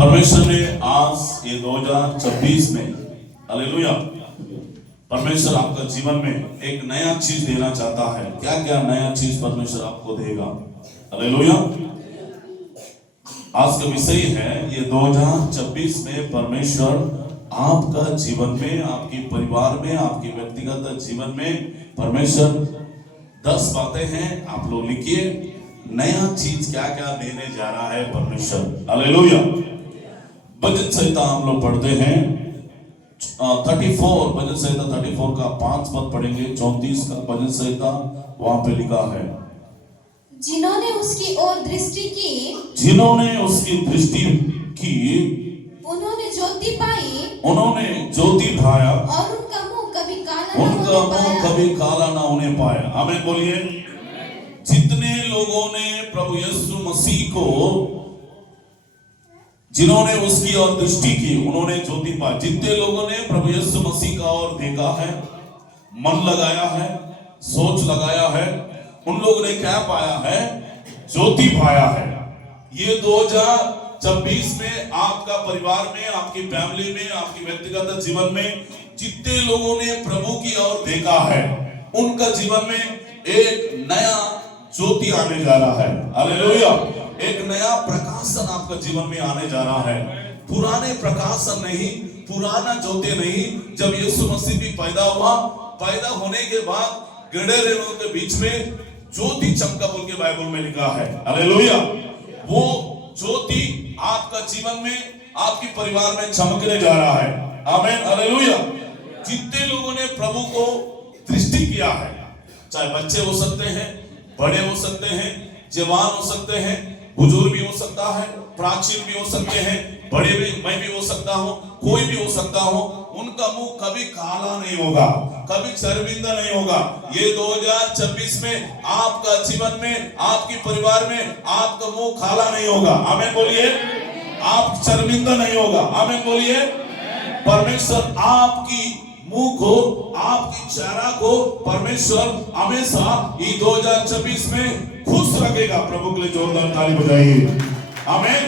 परमेश्वर ने आज ये 2026 में, हालेलुया, परमेश्वर आपका जीवन में एक नया चीज देना चाहता है। क्या क्या नया चीज परमेश्वर आपको देगा? हालेलुया। आज का विषय है ये 2026 में परमेश्वर आपका जीवन में, आपके परिवार में, आपके व्यक्तिगत जीवन में परमेश्वर 10 बातें हैं। आप लोग लिखिए, नया चीज क्या क्या देने जा रहा है परमेश्वर। हालेलुया। भजन संहिता हम लोग पढ़ते हैं 34, भजन संहिता 34 का 5 पद पढ़ेंगे। 34 का भजन संहिता, वहां पे लिखा है, जिन्होंने उसकी ओर दृष्टि की, जिन्होंने उसकी दृष्टि की, उन्होंने ज्योति पाई, उन्होंने ज्योति पाया, और उनका मुंह कभी काला न उनका होने मुंह पाया। कभी काला ना होने पाया। आमीन बोलिए। जितने लोगों ने प्रभु यीशु मसीह को, जिन्होंने उसकी ओर दृष्टि की, उन्होंने ज्योति पाई। जितने लोगों ने प्रभु यीशु मसीह का ओर देखा है, मन लगाया है, सोच लगाया है, उन लोगों ने क्या पाया है? ज्योति पाया है। ये 2026 में आपका परिवार में, आपकी फैमिली में, आपके व्यक्तिगत जीवन में जितने लोगों ने प्रभु की ओर देखा है, उनका जीवन में एक नया ज्योति आने जा रहा है। हालेलुया। एक नया प्रकाशन आपका जीवन में आने जा रहा है। पुराने प्रकाशन नहीं, पुराना ज्योति नहीं। जब यीशु मसीह भी पैदा हुआ, पैदा होने के बाद गड़ेरे लोगों के बीच में ज्योति चमका बोल के बाइबल में लिखा है। हालेलुया। वो ज्योति आपका जीवन में, आपके परिवार में चमकने जा रहा है। आमीन, हालेलुया। जितने लोगों ने प्रभु को दृष्टि किया है, चाहे बच्चे हो सकते हैं, बड़े हो सकते हैं, जवान हो सकते हैं, बुजुर्ग भी हो सकता है, प्राचीन भी हो सकते हैं, बड़े भी, मैं भी हो सकता हूं, कोई भी हो सकता हूं, उनका मुंह कभी काला नहीं होगा, कभी शर्मिंदा नहीं होगा। ये 2026 में आपका जीवन में, आपके परिवार में आपका मुंह काला नहीं होगा। आमीन बोलिए। आप शर्मिंदा नहीं होगा। आमीन बोलिए। परमेश्वर आपकी मुंह को, आपकी चेहरा को परमेश्वर हमेशा ये 2026 में खुश रखेगा। प्रभु के लिए जोरदार ताली बजाइए। आमीन।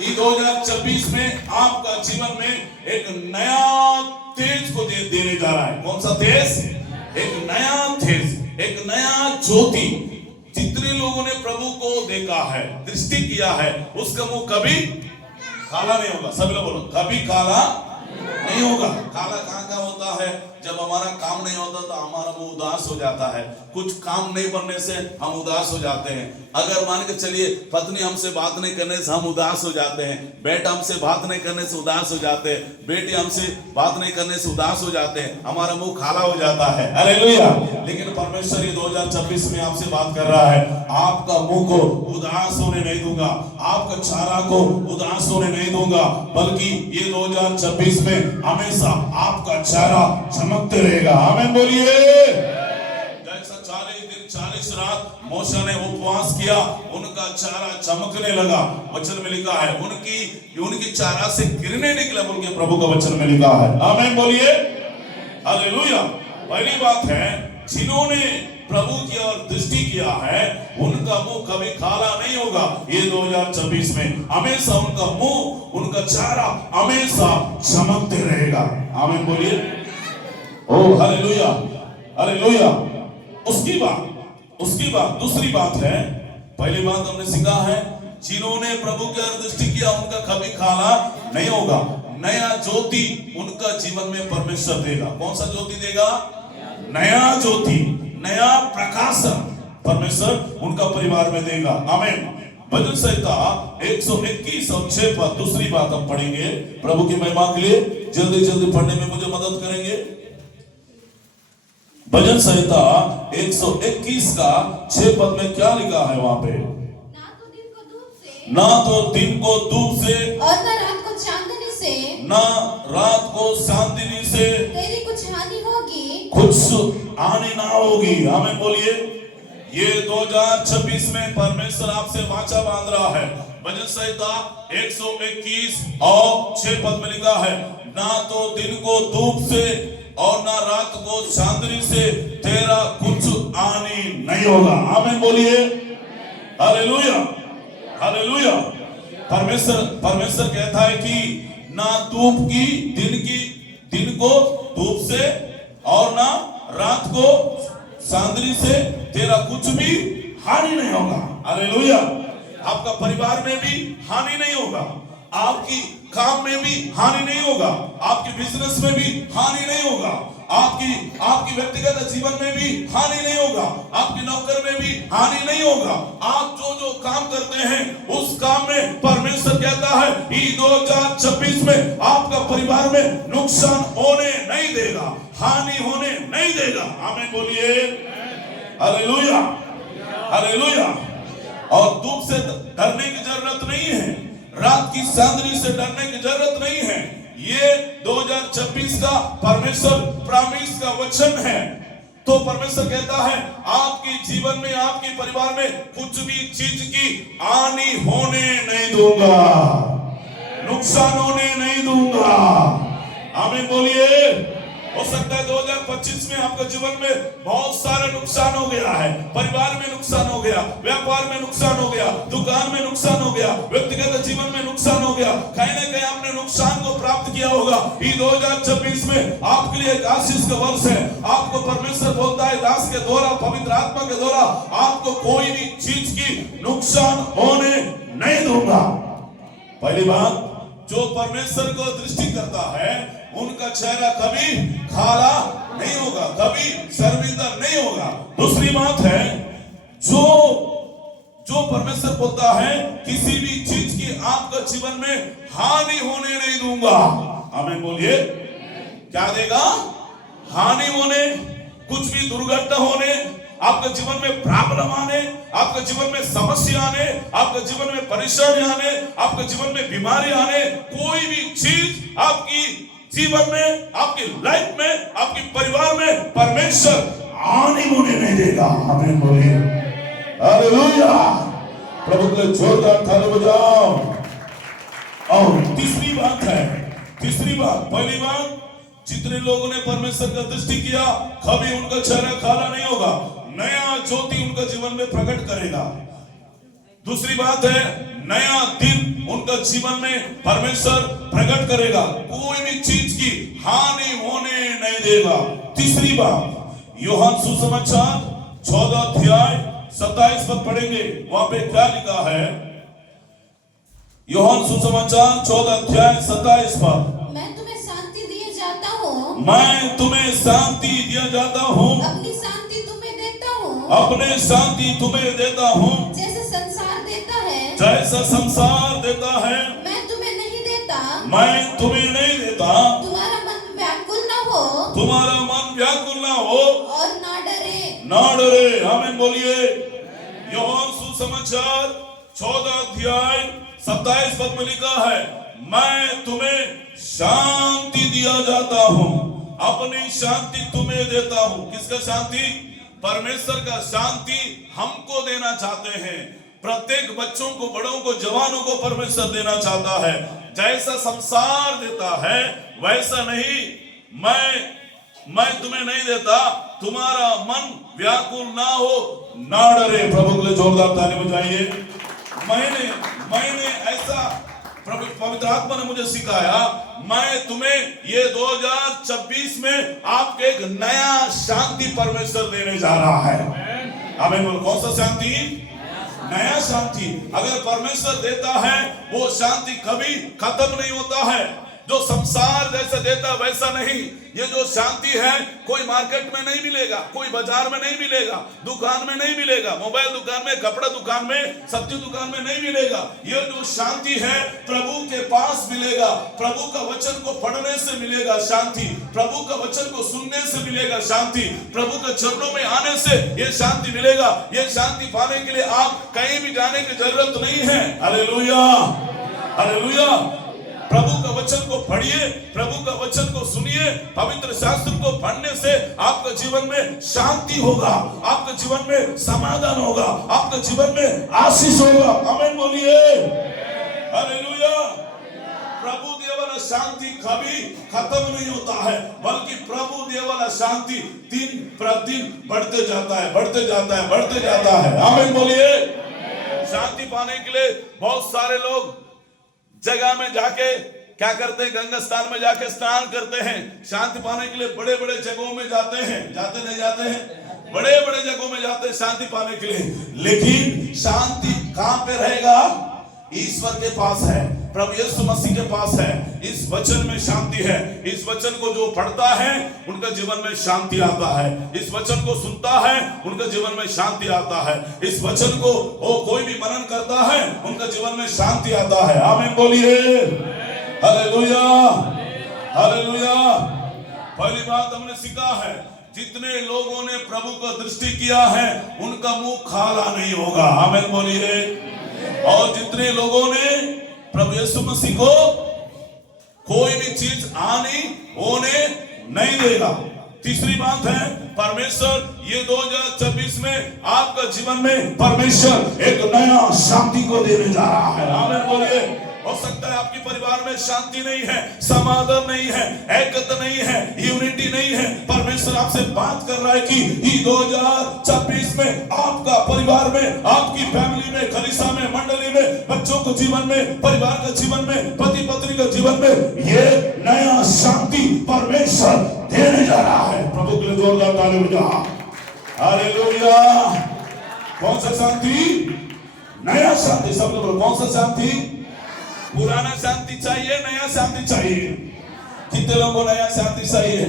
ये 2026 में आपका जीवन में एक नया तेज को देने जा रहा है। कौन सा तेज? एक नया तेज, एक नया ज्योति। जितने लोगों ने प्रभु को देखा है, दृष्टि किया है, उसका मुंह कभी काला नहीं होगा। सब लोग बोलो, कभी काला नहीं होगा। काला कहां का होता है? जब हमारा काम नहीं होता तो हमारा मुंह उदास हो जाता है। कुछ काम नहीं बनने से हम उदास हो जाते हैं। अगर मान के चलिए पत्नी हमसे बात नहीं करने से हम उदास हो जाते हैं, बेटा हमसे बात नहीं करने से उदास हो जाते हैं, बेटी हमसे बात नहीं करने से उदास हो जाते हैं, हमारा मुंह काला हो जाता है। हालेलुया। लेकिन परमेश्वर ये 2026 में आपसे बात कर रहा है, आपका मुंह को उदास होने नहीं दूंगा, आपका चेहरा को उदास होने नहीं दूंगा, बल्कि ये 2026 में हमेशा आपका चेहरा चमकते रहेगा। आमीन बोलिए। जैसा 40 दिन 40 रात मूसा ने उपवास किया, उनका चेहरा चमकने लगा। वचन में लिखा है, उनकी चेहरा से किरणें निकले बोल के प्रभु का वचन में लिखा है। आमीन बोलिए। हालेलुया। पहली बात है, जिन्होंने प्रभु की ओर दृष्टि किया है, उनका मुंह कभी काला नहीं होगा। ये 2026 में हमेशा उनका मुंह, उनका चेहरा हमेशा चमकते रहेगा। आमीन बोलिए। ओ हालेलुया, हालेलुया। उसकी बात दूसरी बात है। पहली बात हमने सीखा है, जिन्होंने प्रभु की ओर दृष्टि किया उनका कभी काला नहीं होगा। नया ज्योति उनका जीवन में परमेश्वर देगा। कौन सा ज्योति देगा? नया ज्योति, नया प्रकाशन परमेश्वर उनका परिवार में देगा। आमीन। भजन संहिता 121 और 6 पद, दूसरी बात हम पढ़ेंगे प्रभु की महिमा के लिए। जल्दी जल्दी पढ़ने में मुझे मदद करेंगे। भजन संहिता 121 का 6 पद में क्या लिखा है वहां पे? ना तो दिन को धूप से, ना तो दिन को धूप से, और न रात को चांदनी से, ना रात को चांदनी से तेरी कुछ हानि होगी, कुछ हानि ना होगी। आमीन बोलिए। ये 2026 में परमेश्वर आपसे वाचा बांध रहा है। भजन संहिता 121 और 6 पद में लिखा है, ना तो दिन को धूप से और ना रात को चांदनी से तेरा कुछ हानि नहीं होगा। आमीन बोलिए। Hallelujah, hallelujah. परमेश्वर कहता है कि ना दिन को धूप से और ना रात को चांदनी से तेरा कुछ भी हानि नहीं होगा। हालेलुया। आपका परिवार में भी हानि नहीं होगा, आपकी काम में भी हानि नहीं होगा, आपके बिजनेस में भी हानि नहीं होगा, आपकी व्यक्तिगत जीवन में भी हानि नहीं होगा, आपकी नौकर में भी हानि नहीं होगा। आप जो काम करते हैं उस काम में परमेश्वर कहता है कि 2026 में आपका परिवार में नुकसान होने नहीं देगा, हानि होने नहीं देगा। आमीन बोलिए। Hallelujah, hallelujah. और धूप से डरने की जरूरत नहीं है, रात की चांदनी से डरने की जरूरत नहीं है। ये 2026 का परमेश्वर प्रॉमिस का वचन है। तो परमेश्वर कहता है आपके जीवन में, आपके परिवार में कुछ भी चीज की हानि होने नहीं दूंगा, नुकसान होने नहीं दूंगा। आमीन बोलिए। हो सकता है 2025 में आपके जीवन में बहुत सारा नुकसान हो गया है, परिवार में नुकसान हो गया, व्यापार में नुकसान हो गया, दुकान में नुकसान हो गया, व्यक्तिगत जीवन में नुकसान हो गया, कहीं ना कहीं आपने नुकसान को प्राप्त किया होगा। ये 2026 में आपके लिए एक आशीष का वर्ष है। आपको परमेश्वर बोलता है दास के द्वारा, पवित्र आत्मा के द्वारा, आपको कोई भी चीज की नुकसान होने नहीं दूंगा। पहली बात, जो परमेश्वर को दृष्टि करता है उनका चेहरा कभी काला नहीं होगा, कभी शर्मिंदा नहीं होगा। दूसरी बात है, जो परमेश्वर बोलता है किसी भी चीज की आपका जीवन में हानि होने नहीं दूंगा। आमीन बोलिए। क्या देगा? हानि होने, कुछ भी दुर्घटना होने, आपके जीवन में प्रॉब्लम आने, आपके जीवन में समस्या आने, आपके जीवन में परेशानी आने, आपके जीवन में बीमारी आने, कोई भी चीज आपकी जीवन में, आपकी लाइफ में, आपके परिवार में परमेश्वर हानि होने नहीं देगा। आमीन बोलिए। हालेलुया। प्रभु के जोरदार ताली बजाओ। और तीसरी बात है, पहली बात, जितने लोगों ने परमेश्वर का दृष्टि किया कभी उनका चेहरा काला नहीं होगा, नया ज्योति उनका जीवन में प्रकट करेगा। दूसरी बात है, नया दिन उनका जीवन में परमेश्वर प्रकट करेगा, कोई भी चीज की हानि होने नहीं देगा। तीसरी बात, यूहन्ना सुसमाचार 14 अध्याय 27 पद पढ़ेंगे, वहां पे क्या लिखा है? यूहन्ना सुसमाचार 14 अध्याय 27 पद। मैं तुम्हें शांति दिए जाता हूँ, मैं तुम्हें शांति दिया जाता हूँ, अपनी शांति तुम्हें देता हूँ, अपने शांति तुम्हें देता हूँ, जैसे संसार देता है, जैसा संसार देता है मैं तुम्हें नहीं देता। मैं तुम्हें नहीं देता। तुम्हारा मन व्याकुल न हो, तुम्हारा मन व्याकुल ना हो और ना डरे, ना डरे। आमीन बोलिए। यूहन्ना सुसमाचार 14 अध्याय 27 पद में लिखा है, मैं तुम्हें शांति दिया जाता हूँ, अपनी शांति तुम्हें देता हूँ। किसका शांति? परमेश्वर का शांति हमको देना चाहते हैं। प्रत्येक बच्चों को, बड़ों को, जवानों को परमेश्वर देना चाहता है। जैसा संसार देता है वैसा नहीं, मैं तुम्हें नहीं देता। तुम्हारा मन व्याकुल ना हो, ना डरे। प्रभु के लिए जोरदार ताली बजाइए। मैंने ऐसा, पवित्र आत्मा ने मुझे सिखाया, मैं तुम्हें ये 2026 में आपके एक नया शांति परमेश्वर देने जा रहा है। आमीन बोलो। कौन सा शांति? नया शांति। अगर परमेश्वर देता है वो शांति कभी खत्म नहीं होता है। जो संसार जैसा देता वैसा नहीं। ये जो शांति है कोई मार्केट में नहीं मिलेगा, कोई बाजार में नहीं मिलेगा, दुकान में नहीं मिलेगा, मोबाइल दुकान में, कपड़ा दुकान में, सब्जी दुकान में नहीं मिलेगा। ये जो शांति है प्रभु के पास मिलेगा, प्रभु का वचन को पढ़ने से मिलेगा शांति, प्रभु का वचन को सुनने से मिलेगा शांति, प्रभु के चरणों में आने से ये शांति मिलेगा। ये शांति पाने के लिए आप कहीं भी जाने की जरूरत नहीं है। Hallelujah, hallelujah. प्रभु का वचन को पढ़िए, प्रभु का वचन को सुनिए। पवित्र शास्त्र को पढ़ने से आपका जीवन में शांति होगा, आपके जीवन में समाधान होगा, आपके जीवन में आशीष होगा। आमीन बोलिए। हालेलुया। प्रभु दे वाला शांति कभी खत्म नहीं होता है, बल्कि प्रभु दे वाला शांति दिन प्रतिदिन बढ़ते जाता है, बढ़ते जाता है, बढ़ते जाता है। आमीन बोलिए। शांति पाने के लिए बहुत सारे लोग जगह में जाके क्या करते हैं, गंगा स्थान में जाके स्नान करते हैं, शांति पाने के लिए बड़े बड़े जगहों में जाते हैं, जाते नहीं जाते हैं, बड़े बड़े जगहों में जाते हैं शांति पाने के लिए। लेकिन शांति कहां पे रहेगा? ईश्वर के पास है, प्रभु यीशु मसीह के पास है। इस वचन में शांति है। इस वचन को जो पढ़ता है उनका जीवन में शांति आता है। इस वचन को सुनता है उनका जीवन में शांति आता है। इस वचन को कोई भी मनन करता है उनका जीवन में शांति आता है। आमीन बोलिए, हालेलुया, हालेलुया। पहली बात हमने सीखा है, जितने लोगों ने प्रभु को दृष्टि किया है उनका मुंह खाला नहीं होगा। आमीन बोलिए। और जितने लोगों ने प्रभु यीशु मसीह को कोई भी चीज आनी होने नहीं देगा। तीसरी बात है, परमेश्वर ये 2024 में आपका जीवन में परमेश्वर एक नया शांति को देने जा रहा है। आमीन बोलिए। हो सकता है आपके परिवार में शांति नहीं है, समाधान नहीं है, एकता नहीं है, यूनिटी नहीं है। परमेश्वर आपसे बात कर रहा है कि 2026 में आपका परिवार में, आपकी फैमिली में, कलीसिया में, मंडली में, बच्चों के जीवन में, परिवार के जीवन में, पति पत्नी के जीवन में ये नया शांति परमेश्वर देने जा रहा है। प्रभु के लिए जोरदार ताली बजाओ। हालेलुया। कौन सा शांति? नया शांति। सब लोग कौन सा शांति? पुराना शांति चाहिए, नया शांति चाहिए? कितने लोगों को नया शांति चाहिए?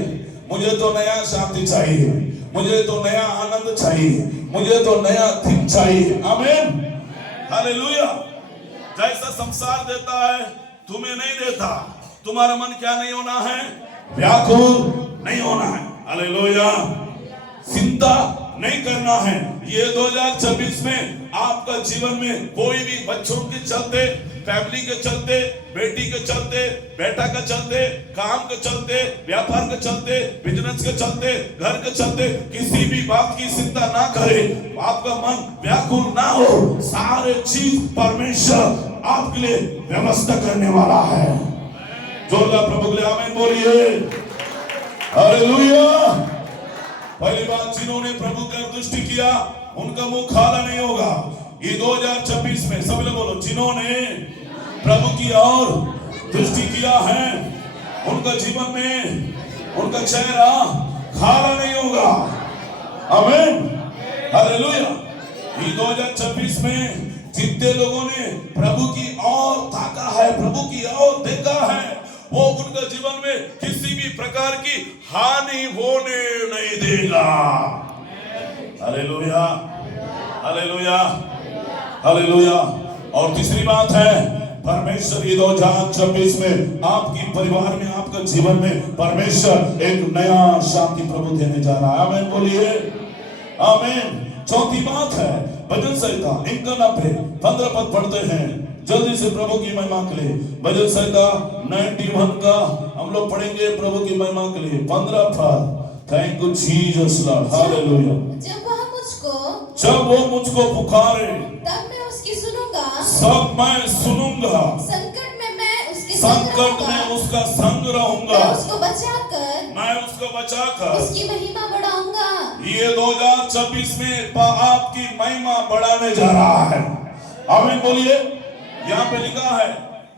मुझे तो नया शांति चाहिए, मुझे तो नया आनंद चाहिए, मुझे तो नया थिंग चाहिए। आमीन, हालेलुया। जैसा संसार देता है तुम्हें नहीं देता। तुम्हारा मन क्या नहीं होना है? व्याकुल नहीं होना है। हालेलुया। चिंता नहीं करना है। ये 2026 में आपका जीवन में कोई भी बच्चों के चलते, फैमिली के चलते, बेटी के चलते, बेटा के चलते, काम के चलते, व्यापार के चलते, बिजनेस के चलते, घर के चलते किसी भी बात की चिंता ना करे। आपका मन व्याकुल ना हो। सारे चीज परमेश्वर आपके लिए व्यवस्था करने वाला है। जोरदार प्रभु के लिए आमीन बोलिए, हालेलुया। पहली बात, जिन्होंने प्रभु की दृष्टि किया उनका मुंह खाला नहीं होगा। ये 2026 में सब लोग बोलो, जिन्होंने प्रभु की ओर दृष्टि किया है उनका जीवन में उनका चेहरा खाला नहीं होगा। आमीन, हालेलुया। ये 2026 में जितने लोगों ने प्रभु की ओर ताका है, प्रभु की ओर देखा है, वो उनका जीवन में किसी भी प्रकार की हानि होने नहीं देगा। Hallelujah, hallelujah, hallelujah. और तीसरी बात है, परमेश्वर ये 2026 में आपकी परिवार में, आपका जीवन में परमेश्वर एक नया शांति प्रभु देने जा रहा है। आमीन बोलिए, आमीन। चौथी बात है, भजन संहिता 15 पद पढ़ते हैं जल्दी से प्रभु की महिमा के लिए। भजन संहिता 91 का हम लोग पढ़ेंगे प्रभु की महिमा के लिए। 15 पद। Thank you Jesus Lord, hallelujah. जब वो मुझको पुकारे तब मैं उसकी सुनूंगा, सब मैं सुनूंगा। संकट में मैं उसके संकट में उसका संग रहूंगा। मैं उसको बचाकर उसकी महिमा बढ़ाऊंगा। ये 2026 में आपकी महिमा बढ़ाने जा रहा है। आमीन बोलिए। यहाँ पे लिखा है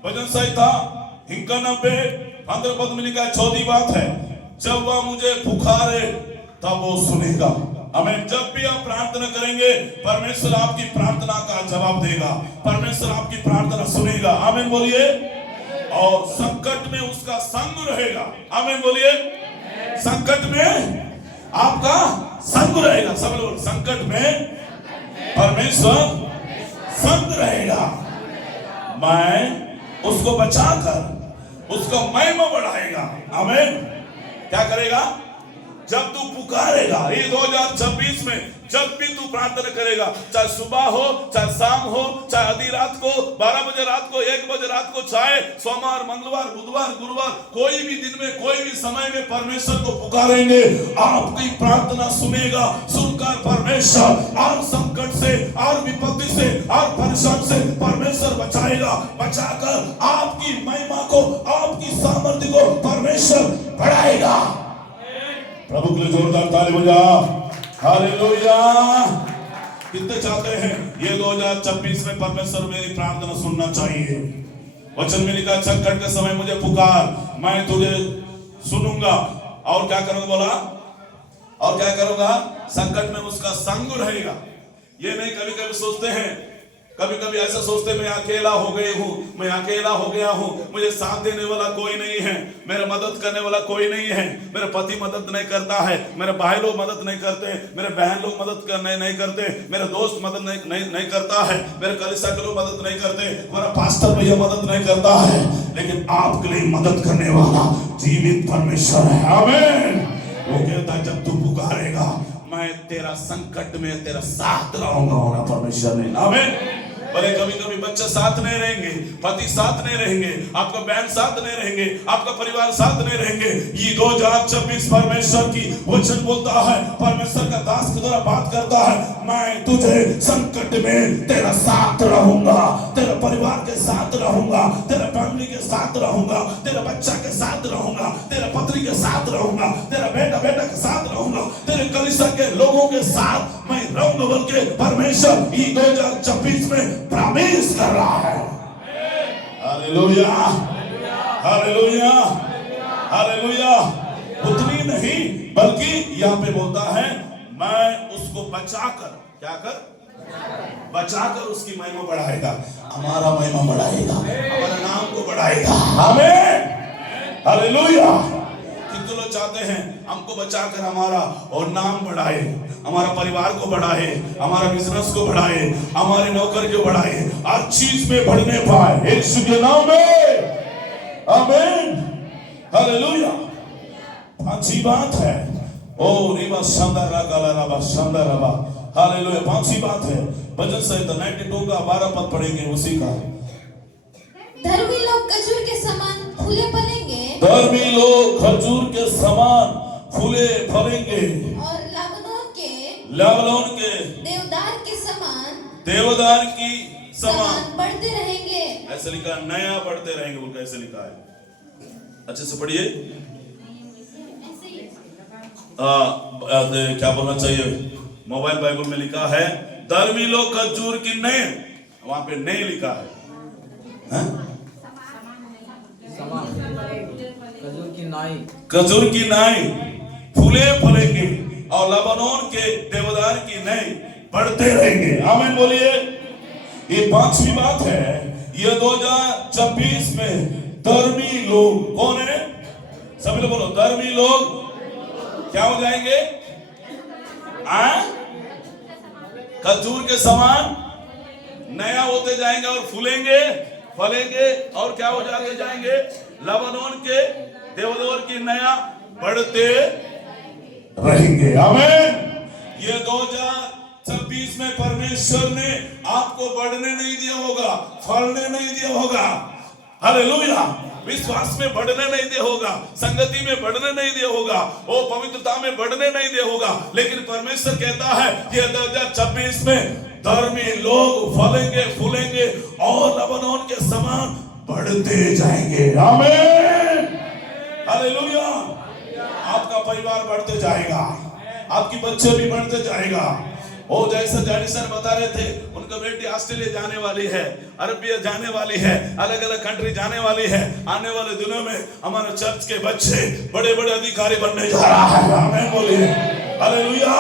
भजन संहिता 91 15 पद में लिखा है, चौथी बात है, जब वह मुझे पुकारे तब वो सुनेगा। हमें जब भी आप प्रार्थना करेंगे परमेश्वर आपकी प्रार्थना का जवाब देगा, परमेश्वर आपकी प्रार्थना सुनेगा। आमीन बोलिए। और संकट में उसका संग रहेगा। आमीन बोलिए। संकट में आपका संग रहेगा। सब लोग, संकट में परमेश्वर संग रहेगा। मैं उसको बचाकर उसको महिमा बढ़ाएगा। आमीन। क्या करेगा? जब तू पुकारेगा, ये 2026 में जब भी तू प्रार्थना करेगा, चाहे सुबह हो, चाहे शाम हो, चाहे आधी रात को, 12 बजे रात को, 1 बजे रात को, चाहे सोमवार, मंगलवार, बुधवार, गुरुवार, कोई भी दिन में, कोई भी समय में परमेश्वर को पुकारेंगे, आपकी प्रार्थना सुनेगा। सुनकर परमेश्वर और संकट से, और विपत्ति से, और परेशान से परमेश्वर बचाएगा। बचाकर आपकी महिमा को, आपकी सामर्थ्य को परमेश्वर बढ़ाएगा। प्रभु के लिए जोरदार ताली बजाओ। हालेलुया। कितने चाहते हैं ये 2026 में परमेश्वर मेरी प्रार्थना सुनना चाहिए? वचन में लिखा संकट के समय मुझे पुकार, मैं तुझे सुनूंगा और क्या करूंगा बोला, और क्या करूंगा, संकट में उसका संग रहेगा। ये नहीं कभी कभी सोचते हैं, कभी कभी ऐसा सोचते मैं अकेला हो गई हूँ, मैं अकेला हो गया हूँ, मुझे साथ देने वाला कोई नहीं है, मेरा मदद करने वाला कोई नहीं है, मेरा पति मदद नहीं करता है, मेरे भाई लोग मदद नहीं करते, मेरे बहन लोग मदद करने नहीं करते, मेरे दोस्त मदद नहीं करता है, मेरे कलीसिया के लोग मदद नहीं करते, मेरा पास्टर भैया मदद नहीं करता है। लेकिन आपके लिए मदद करने वाला जीवित परमेश्वर है। आमीन। वो कहता जब तू पुकारेगा मैं तेरा संकट में तेरा साथ रहूंगा, परमेश्वर ने। आमीन। भले कभी कभी बच्चे साथ नहीं रहेंगे, पति साथ नहीं रहेंगे, आपका बहन साथ नहीं रहेंगे, आपका परिवार साथ नहीं रहेंगे। ये 2026 परमेश्वर की वचन बोलता है, परमेश्वर का दास के द्वारा बात करता है, मैं तुझे संकट में तेरा साथ रहूंगा, तेरे परिवार के साथ रहूंगा, तेरे फैमिली के साथ रहूंगा, तेरे बच्चा के साथ रहूंगा, तेरे पत्नी के साथ रहूंगा, तेरा बेटा के साथ रहूंगा, तेरे कलीसिया के लोगों के साथ मैं रहूंगा। बोल के परमेश्वर ये 2026 में प्रवेश कर रहा है। Hallelujah, hallelujah, hallelujah. उतनी नहीं बल्कि यहाँ पे बोलता है मैं उसको बचाकर, क्या कर, बचाकर उसकी महिमा बढ़ाएगा, हमारा महिमा बढ़ाएगा, हमारा नाम को बढ़ाएगा। आमीन, हालेलुया। कितने लोग चाहते हैं हमको बचाकर हमारा और नाम बढ़ाए, हमारा परिवार को बढ़ाए, हमारा बिजनेस को बढ़ाए, हमारे नौकर को बढ़ाए, हर चीज में बढ़ने पाए यीशु के नाम में। आमीन, हालेलुया। पांचवी बात है, ओ रिबा शानदार गाला रबा शानदार रबा, हालेलुया। पांचवी बात है भजन संहिता 92 का 12 पद पढ़ेंगे उसी का। धर्मी लोग खजूर के समान फूले फलेंगे, धर्मी लोग खजूर के समान फूले फलेंगे, और लेबनोन के देवदार के समान, देवदार की समान बढ़ते रहेंगे। ऐसे लिखा, नया बढ़ते रहेंगे, बोल कैसे लिखा है, अच्छे से पढ़िए। क्या बोलना चाहिए, मोबाइल बाइबल में लिखा है धर्मी लोग खजूर की नए, वहां पे नए लिखा है, खजूर की नाई फूले फलेंगे और लेबनोन के देवदार की नई बढ़ते रहेंगे। आमीन बोलिए। ये पांचवी बात है, ये 2026 में धर्मी लोग कौन है, सभी लोग बोलो, धर्मी लोग क्या हो जाएंगे, खजूर के समान नया होते जाएंगे और फूलेंगे फलेंगे, और क्या हो जाते जाएंगे, लेबनोन के देवदार की नया बढ़ते रहेंगे। आमीन। ये 2026 में परमेश्वर ने आपको बढ़ने नहीं दिया होगा, फलने नहीं दिया होगा, हालेलुया, विश्वास में बढ़ने नहीं दिया होगा, संगति में बढ़ने नहीं दिया होगा, वो पवित्रता में बढ़ने नहीं दिया होगा, लेकिन परमेश्वर कहता है ये 2026 में धर्मी लोग फलेंगे फूलेंगे और लेबनोन के समान बढ़ते जाएंगे। आमीन, हालेलुया। आपका परिवार बढ़ते जाएगा, आपकी बच्चे भी बढ़ते जाएगा। वो जैसे डैडी सर बता रहे थे, उनका बेटी ऑस्ट्रेलिया जाने वाली है, अरबिया जाने वाली है, अलग अलग कंट्री जाने वाली है। आने वाले दिनों में हमारे चर्च के बच्चे बड़े बड़े अधिकारी बनने जा रहा है। आमीन बोलिए, हालेलुया।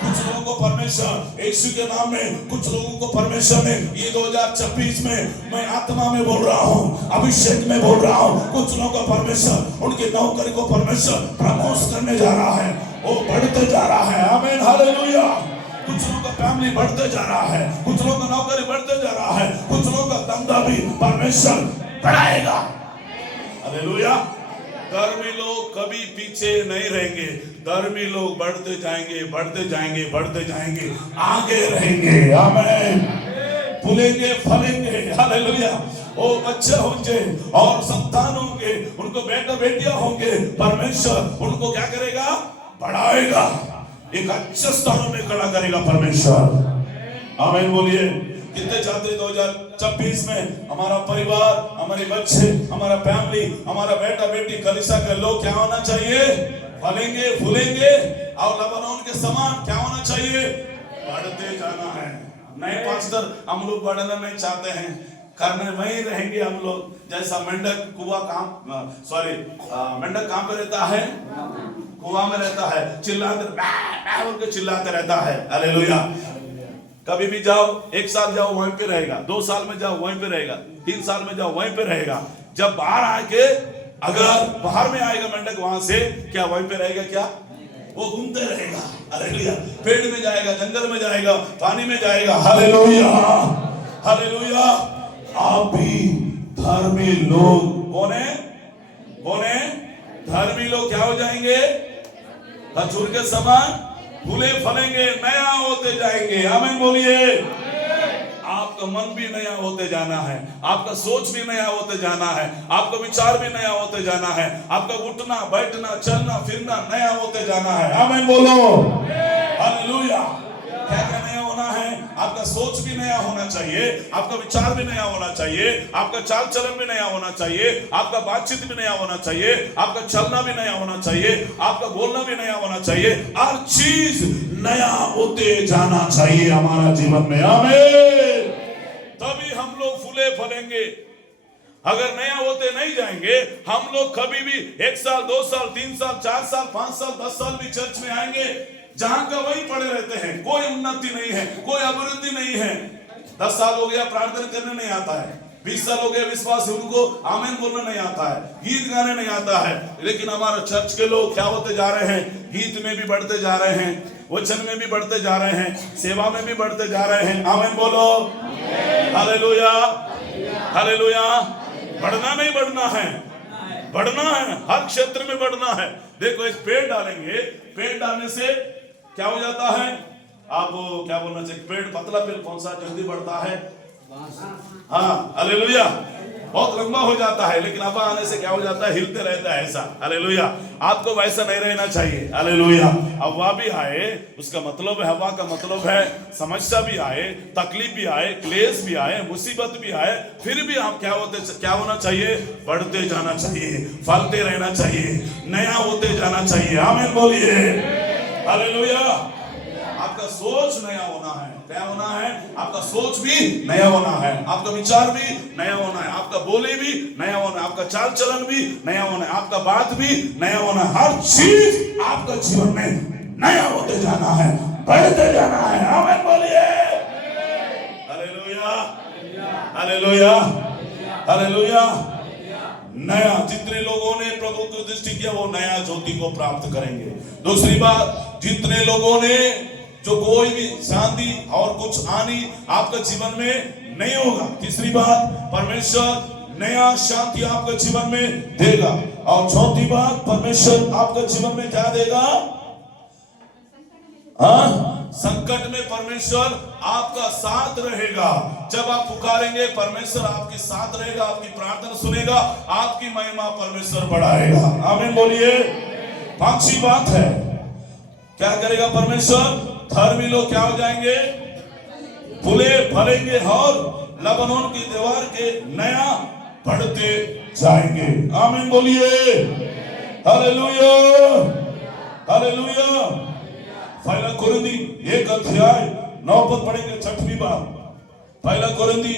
कुछ लोगों को परमेश्वर यीशु के नाम में, कुछ लोगों को परमेश्वर ने ये 2026 में, मैं आत्मा में बोल रहा हूँ, अभिषेक में बोल रहा हूँ, कुछ लोगों को परमेश्वर उनके नौकरी को परमेश्वर प्रमोट करने जा रहा है, वो बढ़ते जा रहा है। आमीन, हालेलुया। कुछ लोगों का फैमिली बढ़ते जा रहा है, कुछ लोगों का नौकरी बढ़ते जा रहा है, कुछ लोगों का धंधा भी परमेश्वर बढ़ाएगा। हालेलुया। धर्मी लोग कभी पीछे नहीं रहेंगे, धर्मी लोग बढ़ते जाएंगे बढ़ते जाएंगे बढ़ते जाएंगे, आगे रहेंगे। आमीन। फूलेंगे फलेंगे, हालेलुया। वो बच्चे होंगे और संतान होंगे, उनको बेटा बेटियां होंगे, परमेश्वर उनको क्या करेगा, बढ़ाएगा, एक अच्छे स्थानों में खड़ा करेगा परमेश्वर। आमीन बोलिए। कितने चाहते 2026 में हमारा परिवार, हमारे बच्चे, हमारा फैमिली, हमारा बेटा बेटी, कलीसिया के लोग क्या होना चाहिए, फलेंगे फूलेंगे और लेबनोन के समान क्या होना चाहिए, बढ़ते जाना है। नहीं पास्टर, हम लोग बढ़ना नहीं चाहते हैं, करने में ही रहेंगे हम लोग। जैसा मेंढक मेंढक कहाँ पे रहता है? कुआं में रहता है, चिल्लाते रहता है। हालेलुया। कभी भी जाओ, 1 साल जाओ वहीं पे रहेगा, 2 साल में जाओ वहीं पे रहेगा, 3 साल में जाओ वहीं पे रहेगा। जब बाहर आके अगर बाहर में आएगा मेंढक वहां से, क्या वहीं पे रहेगा? क्या वो घूमते रहेगा। हालेलुया। पेड़ में जाएगा, जंगल में जाएगा, पानी में जाएगा। Hallelujah, hallelujah. आप भी धर्मी लोग कौन है? धर्मी लोग क्या हो जाएंगे? खजूर के समान फूले फलेंगे, नया होते जाएंगे। आमीन बोलिए। आपका मन भी नया होते जाना है, आपका सोच भी नया होते जाना है, आपका विचार भी नया होते जाना है, आपका उठना बैठना चलना फिरना नया होते जाना है। आमीन बोलो। हालेलुया। क्या क्या नया होना है? आपका सोच भी नया होना चाहिए, आपका विचार भी नया होना चाहिए, आपका चाल चलन भी नया होना चाहिए, आपका बातचीत भी नया होना चाहिए, आपका चलना भी नया होना चाहिए, आपका बोलना भी नया होना चाहिए। हर चीज नया होते जाना चाहिए हमारा जीवन में। आमीन। तभी हम लोग फूले फलेंगे। अगर नया होते नहीं जाएंगे, हम लोग कभी भी 1 साल 2 साल 3 साल 4 साल 5 साल 10 साल भी चर्च में आएंगे, जहां का वही पड़े रहते हैं। कोई उन्नति नहीं है, कोई अभिवृद्धि नहीं है। 10 साल हो गया प्रार्थना करने नहीं आता है, 20 साल हो गया विश्वास है, उनको आमीन बोलना नहीं आता है, गीत गाने नहीं आता है। लेकिन हमारे चर्च के लोग क्या होते जा रहे हैं? गीत में भी बढ़ते जा रहे हैं, वचन में भी बढ़ते जा रहे हैं, सेवा में भी बढ़ते जा रहे हैं। आमीन बोलो। Hallelujah, hallelujah. बढ़ना नहीं, बढ़ना है, बढ़ना है, हर क्षेत्र में बढ़ना है। देखो, एक पेड़ डालेंगे, पेड़ डालने से क्या हो जाता है? आप क्या बोलना चाहिए? पेड़ पतला पेड़ कौन सा जल्दी बढ़ता है? हाँ, हालेलुया। बहुत लंबा हो जाता है, लेकिन हवा आने से क्या हो जाता है? हिलते रहता है ऐसा। हालेलुया। आपको वैसा नहीं रहना चाहिए। हालेलुया। हवा भी आए, उसका मतलब है, हवा का मतलब है समस्या भी आए, तकलीफ भी आए, क्लेश भी आए, मुसीबत भी आए, फिर भी आप क्या होना चाहिए? बढ़ते जाना चाहिए, फलते रहना चाहिए, नया होते जाना चाहिए। आमीन बोलिए। हालेलुया। आपका सोच नया होना है। क्या होना है? आपका सोच भी नया होना है, आपका विचार भी नया होना है, आपका बोली भी नया होना है, आपका चाल चलन भी नया होना है, आपका बात भी नया होना है। हर चीज आपका जीवन में नया होते जाना है, बढ़ते जाना है। आमीन बोलिए। Hallelujah, hallelujah, hallelujah. नया, जितने लोगों ने प्रभु की दृष्टि किया वो नया ज्योति को प्राप्त करेंगे। दूसरी बात, जितने लोगों ने जो कोई भी शांति और कुछ हानि आपके जीवन में नहीं होगा। तीसरी बात, परमेश्वर नया शांति आपके जीवन में देगा। और चौथी बात, परमेश्वर आपके जीवन में क्या देगा? हाँ, संकट में परमेश्वर आपका साथ रहेगा। जब आप पुकारेंगे परमेश्वर आपके साथ रहेगा, आपकी प्रार्थना सुनेगा, आपकी महिमा परमेश्वर बढ़ाएगा। आमीन बोलिए। पांचवी बात है, क्या करेगा परमेश्वर? धर्मी लोग क्या हो जाएंगे? फूले फलेंगे और लबनोन की दीवार के नया बढ़ते जाएंगे। आमीन बोलिए। Hallelujah, hallelujah. पहला कुरिन्दी 1 अध्याय 9 पद पढ़ेंगे, 6वीं बात। पहला कुरिन्दी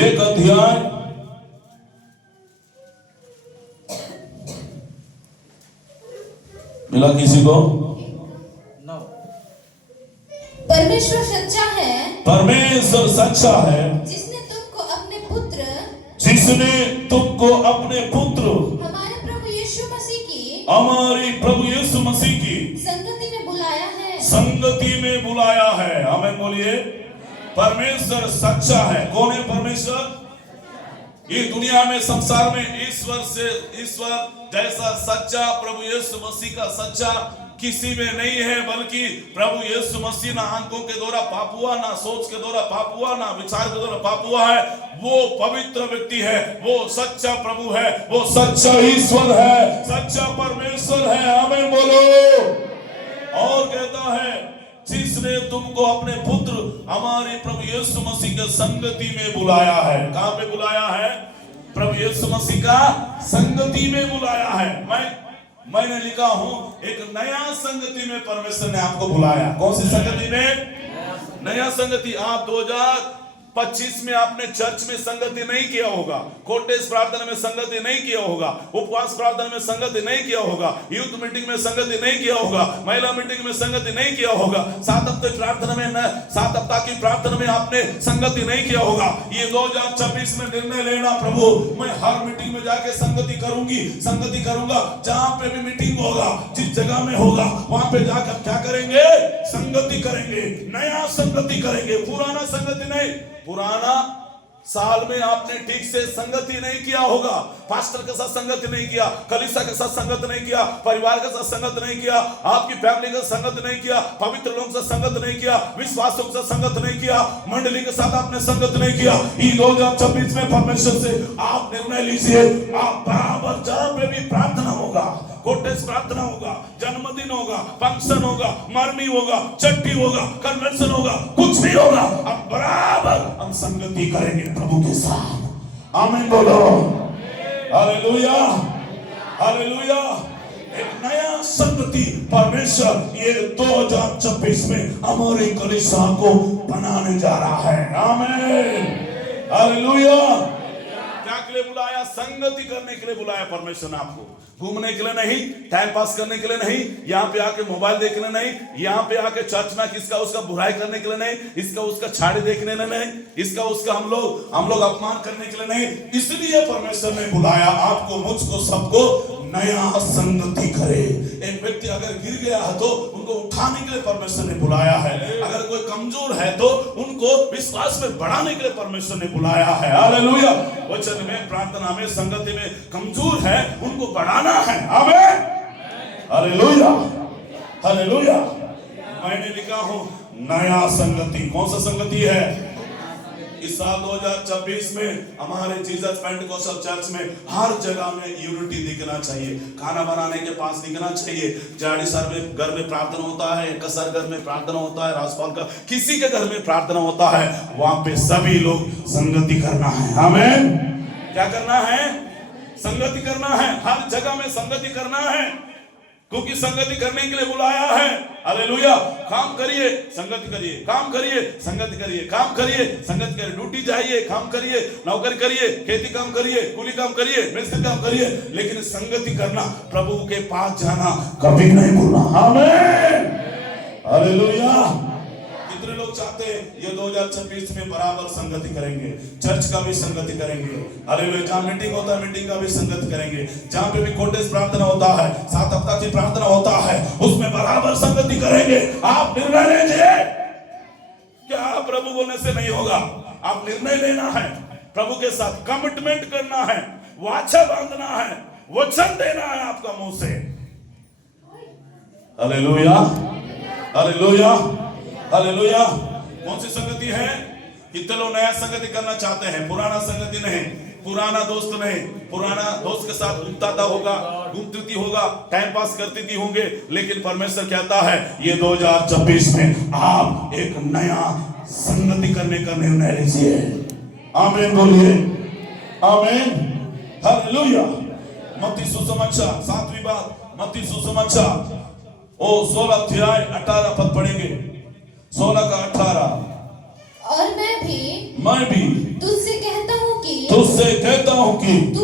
1 अध्याय मिला किसी को? परमेश्वर सच्चा है, परमेश्वर सच्चा है, जिसने तुमको अपने पुत्र हमारे प्रभु यीशु मसीह की संगति में बुलाया है। आमीन बोलिए। परमेश्वर सच्चा है। कौन है परमेश्वर? ये दुनिया में, संसार में ईश्वर जैसा सच्चा प्रभु यीशु मसीह का सच्चा किसी में नहीं है। बल्कि प्रभु यीशु मसीह ना आंखों के द्वारा पाप हुआ, ना सोच के द्वारा पाप हुआ, ना विचार के द्वारा पाप हुआ है। वो पवित्र व्यक्ति है, वो सच्चा प्रभु है, वो सच्चा ईश्वर है, सच्चा परमेश्वर है। आमीन बोलो। और कहता है, जिसने तुमको अपने पुत्र हमारे प्रभु यीशु मसीह के संगति में बुलाया है। कहां पे बुलाया है? प्रभु यीशु मसीह का संगति में बुलाया है। मैंने लिखा हूं, एक नया संगति में परमेश्वर ने आपको बुलाया। कौन सी संगति में? नया संगति आप 2025 में आपने चर्च में संगति नहीं किया होगा, कोटेज प्रार्थना में संगति नहीं किया होगा, उपवास प्रार्थना में संगति नहीं किया होगा, यूथ मीटिंग में संगति नहीं किया होगा, महिला मीटिंग में संगति नहीं किया होगा, 7 हफ्ते प्रार्थना में 7 हफ्ता की प्रार्थना में आपने संगति नहीं किया होगा। ये 2026 में निर्णय लेना, प्रभु मैं हर मीटिंग में जाके संगति करूंगा, जहां पे भी मीटिंग होगा, जिस जगह में होगा वहां पे जाकर क्या करेंगे? संगति करेंगे, नया संगति करेंगे, पुराना संगति नहीं। पुराना साल में आपने ठीक से संगति नहीं किया होगा, पास्टर के साथ संगति नहीं किया, कलीसिया के साथ संगत नहीं किया, परिवार के साथ संगत नहीं किया, आपकी फैमिली के साथ संगत नहीं किया, पवित्र लोगों के साथ संगत नहीं किया, विश्वासियों के साथ संगत नहीं किया, मंडली के साथ आपने संगत नहीं किया। ये 2026 में परमेश्वर से आप निर्णय लीजिए, आप बराबर जहां पे भी प्रार्थना होगा, कोटेज प्रार्थना होगा, जन्मदिन होगा, फंक्शन होगा, मरनी होगा, छठी होगा, कन्वेंशन होगा, कुछ भी होगा, अब बराबर हम संगति करेंगे प्रभु के साथ। आमीन बोलो, हालेलुया, हालेलुया। एक नया संगति परमेश्वर ये 2026 में हमारे कलीसिया को बनाने जा रहा है। आमीन, हालेलुया। क्या के लिए बुलाया? संगति करने के लिए बुलाया परमेश्वर ने आपको, घूमने के लिए नहीं, टाइम पास करने के लिए नहीं, यहाँ पे आके मोबाइल देखने नहीं, यहाँ पे आके चर्च में किसका उसका बुराई करने के लिए नहीं, इसका उसका छाड़े देखने नहीं, इसका उसका हम लोग अपमान करने के लिए नहीं। इसलिए परमेश्वर ने बुलाया आपको, मुझको, सबको नया संगति करे। एक व्यक्ति अगर गिर गया है तो उनको उठाने के लिए परमेश्वर ने बुलाया है, अगर कोई कमजोर है तो उनको विश्वास में बढ़ाने के लिए परमेश्वर ने बुलाया है। हालेलुया। वचन में, प्रार्थना में, संगति में कमजोर है उनको बढ़ाना है। आमीन, हालेलुया, हालेलुया। मैंने लिखा हूं नया संगति। कौन सा संगति है? इस साल 2026 में हमारे जीसस पेंटिकोस्टल चर्च में हर जगह में यूनिटी दिखना चाहिए। खाना बनाने के पास दिखना चाहिए, जाड़ी सर में घर में प्रार्थना होता है, कसर घर में प्रार्थना होता है, राजपाल का किसी के घर में प्रार्थना होता है, वहां पे सभी लोग संगति करना है। आमीन। क्या करना है? संगति करना है, हर जगह में संगति करना है, क्योंकि संगति करने के लिए बुलाया है। हालेलुया। काम करिए, संगति करिए, काम करिए, संगति करिए, काम करिए, संगति करिए, ड्यूटी जाइए, काम करिए, नौकरी करिए, खेती काम करिए, कूली काम करिए, मिस्त्री काम करिए, लेकिन संगति करना, प्रभु के पास जाना कभी नहीं भूलना। आमीन, हालेलुया। कितने लोग चाहते हैं ये 2026 में बराबर संगति करेंगे, चर्च का भी संगति करेंगे। हालेलुया। जहां मीटिंग होता है मीटिंग का भी संगति करेंगे, जहां पे भी कोटेज प्रार्थना होता है, 7 हफ्ता की प्रार्थना होता है, उसमें बराबर संगति करेंगे। आप निर्णय लीजिए, क्या प्रभु बोलने से नहीं होगा, आप निर्णय लेना है, प्रभु के साथ कमिटमेंट करना है, वाचा बांधना है, वचन देना है आपका मुंह से। Hallelujah, hallelujah, hallelujah. कौन सी संगति है? कितने लोग नया संगति करना चाहते हैं? पुराना संगति नहीं, पुराना दोस्त नहीं, पुराना दोस्त के साथ घूमता होगा, घूमती होगा, टाइम पास करती थी होंगे, लेकिन परमेश्वर कहता है ये 2026 में आप एक नया संगति करने का निर्णय लीजिए। आमीन बोलिए, आमीन, हालेलुया। मत्ती सुसमाचार 7वीं बात, मत्ती सुसमाचार 16 अध्याय 18 पद पढ़ेंगे, 16 का 18। और मैं भी तुझसे कहता हूँ कि तू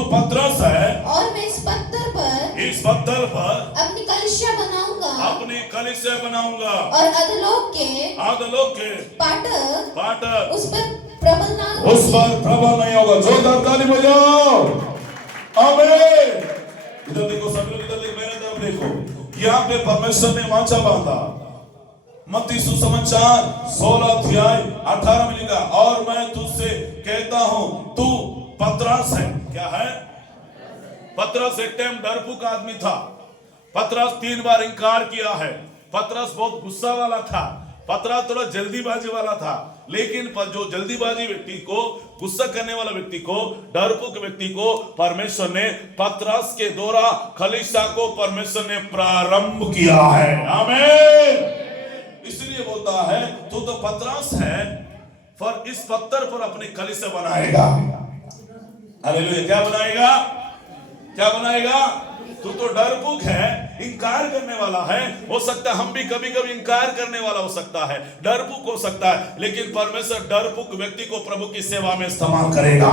पतरस है और मैं इस पत्थर पर अपनी कलीसिया बनाऊंगा और अधोलोक के पाटक उस पर प्रबल नहीं होगा। जोरदार ताली बजाओ। आमीन। इधर देखो सब लोग, इधर देखो, मेरे तरफ देखो। यहाँ पे परमेश्वर ने वाचा बांधा। मत्ती सुसमाचार 16 अध्याय 18 में लिखा, और मैं तुझसे कहता हूं तू पतरस है। क्या है? पतरस एक टाइम डरपोक आदमी था। पतरस 3 बार इनकार किया है। पतरस बहुत गुस्सा वाला था, पतरस थोड़ा जल्दीबाजी वाला था, लेकिन जो जल्दीबाजी व्यक्ति को, गुस्सा करने वाला व्यक्ति को, डरपोक व्यक्ति को परमेश्वर ने पतरस के द्वारा कलीसिया को परमेश्वर ने प्रारंभ किया है। आमीन। इसलिए बोलता है तू तो पतरस है, पर इस पत्थर पर अपनी कलीसिया बनाएगा। हालेलुया। क्या बनाएगा? क्या बनाएगा? तू तो डरपोक है, इंकार करने वाला है। हो सकता है हम भी कभी कभी इंकार करने वाला हो सकता है, डरपोक हो सकता है, लेकिन परमेश्वर डरपोक व्यक्ति को प्रभु की सेवा में इस्तेमाल करेगा।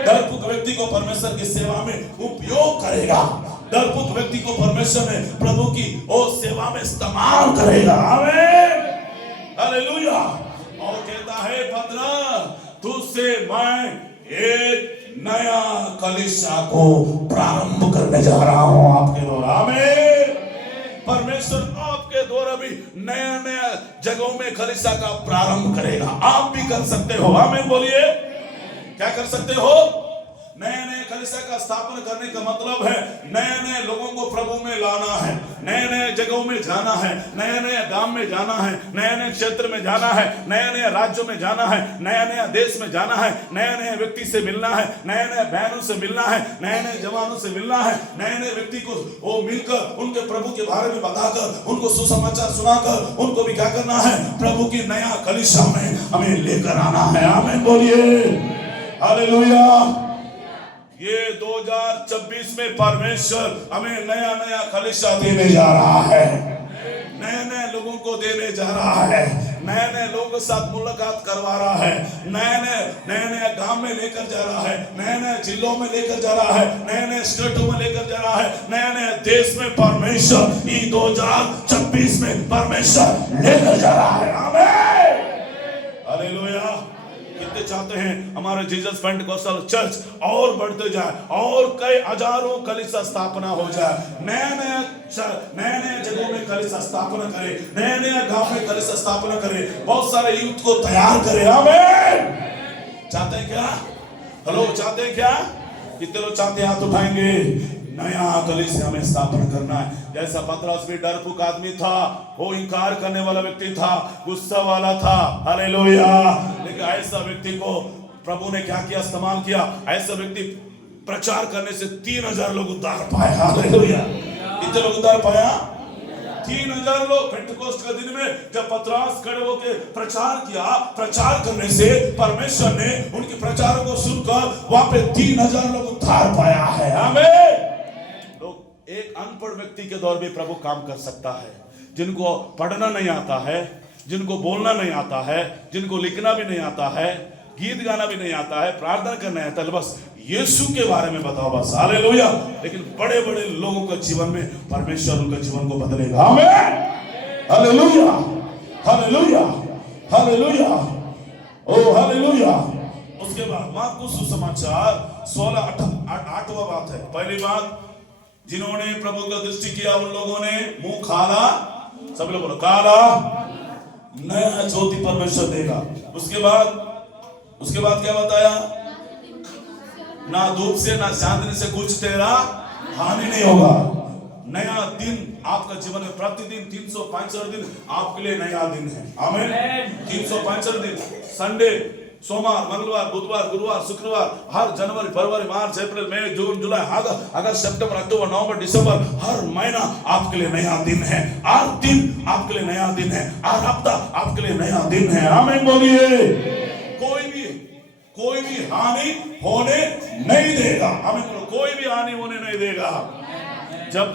डरपोक व्यक्ति को परमेश्वर की सेवा में उपयोग करेगा। डरपोक व्यक्ति को परमेश्वर ने प्रभु की ओ सेवा में इस्तेमाल करेगा। आमीन, हालेलुया। और कहता है 15, तुझसे मैं एक नया कलीसिया को प्रारंभ करने जा रहा हूं आपके द्वारा। आमीन। परमेश्वर आपके द्वारा भी नया नया जगहों में कलीसिया का प्रारंभ करेगा। आप भी कर सकते हो। आमीन बोलिए। क्या कर सकते हो? नए नए कलीसिया का स्थापना करने का मतलब है नए नए लोगों को प्रभु में लाना है, नए नए जगहों में जाना है, नए नए गांव में जाना है, नए नए क्षेत्र में जाना है, नए नए राज्यों में जाना है, नया नया देश में जाना है, नए नए व्यक्ति से मिलना है, नए नए बहनों से मिलना है, नए नए जवानों से मिलना है, नए नए व्यक्ति को वो मिलकर उनके प्रभु के बारे में बताकर उनको सुसमाचार सुनाकर उनको भी क्या करना है? प्रभु की नया कलीसिया में हमें लेकर आना है। आमीन बोलिए। हालेलुया। ये 2026 में परमेश्वर हमें नया नया कलीसिया देने जा रहा है, नए नए लोगों को देने जा रहा है, नए नए लोगों के साथ मुलाकात करवा रहा है, नए नए गांव में लेकर जा रहा है, नए नए जिलों में लेकर जा रहा है, नए नए स्टेटों में लेकर जा रहा है, नए नए देश में परमेश्वर ये 2026 में परमेश्वर लेकर जा रहा है। आमीन, हालेलुया। कितने चाहते हैं हमारे जीसस पेंटिकोस्टल चर्च और बढ़ते जाए और कई हजारों कलीसिया स्थापना हो जाए, नए नए जगहों में कलीसिया स्थापना करे, नए नए गांव में कलीसिया स्थापना करे, बहुत सारे यूथ को तैयार करे। आमीन। चाहते हैं क्या? हेलो, चाहते हैं क्या? कितने लोग चाहते हैं? हाथ उठाएंगे। नया कलीसिया में स्थापना करना है। जैसा पतरस भी डरपोक आदमी था, वो इंकार करने वाला व्यक्ति था, गुस्सा वाला था। हालेलुया। लेकिन ऐसा व्यक्ति को प्रभु ने क्या किया? इस्तेमाल किया। ऐसा व्यक्ति प्रचार करने से 3000 लोग उद्धार पाए। हालेलुया। कितने लोग उद्धार पाया? 3000 लोग। पेंटिकोस्ट का दिन में जब पतरस खड़े होकर प्रचार किया, प्रचार करने से परमेश्वर ने उनके प्रचारों को सुनकर वहां पे 3000 लोग उद्धार पाया है। आमीन। एक अनपढ़ व्यक्ति के द्वारा भी प्रभु काम कर सकता है। जिनको पढ़ना नहीं आता है, जिनको बोलना नहीं आता है, जिनको लिखना भी नहीं आता है, गीत गाना भी नहीं आता है, प्रार्थना करना आता है, बस यीशु के बारे में बताओ बस। हालेलुया। लेकिन बड़े बड़े लोगों के जीवन में परमेश्वर उनके जीवन को बदलेगा। आमीन, हालेलुया, हालेलुया, हालेलुया, ओ हालेलुया। उसके बाद मार्कुस सुसमाचार 16:8वां बात है। पहली बात, जिन्होंने प्रभु का दृष्टि किया उन लोगों ने मुंह काला, सब लोग बोलो काला, नया ज्योति परमेश्वर देगा। उसके बाद क्या बताया? ना धूप से ना चांदनी से कुछ तेरा हानि नहीं होगा। नया दिन आपका जीवन में प्रतिदिन 365 दिन आपके लिए नया दिन है। आमीन। 365 दिन, संडे, सोमवार, मंगलवार, बुधवार, गुरुवार, शुक्रवार, हर जनवरी, फरवरी, मार्च, अप्रैल, मई, जून, जुलाई, अगस्त, सितंबर, अक्टूबर, नवंबर, दिसंबर, हर महीना आपके लिए नया दिन है। हर दिन आपके लिए नया दिन है। हर हफ्ता आपके लिए नया दिन है। आमीन बोलिए। कोई भी हानि होने नहीं देगा। आमीन बोलो। कोई भी हानि होने नहीं देगा। जब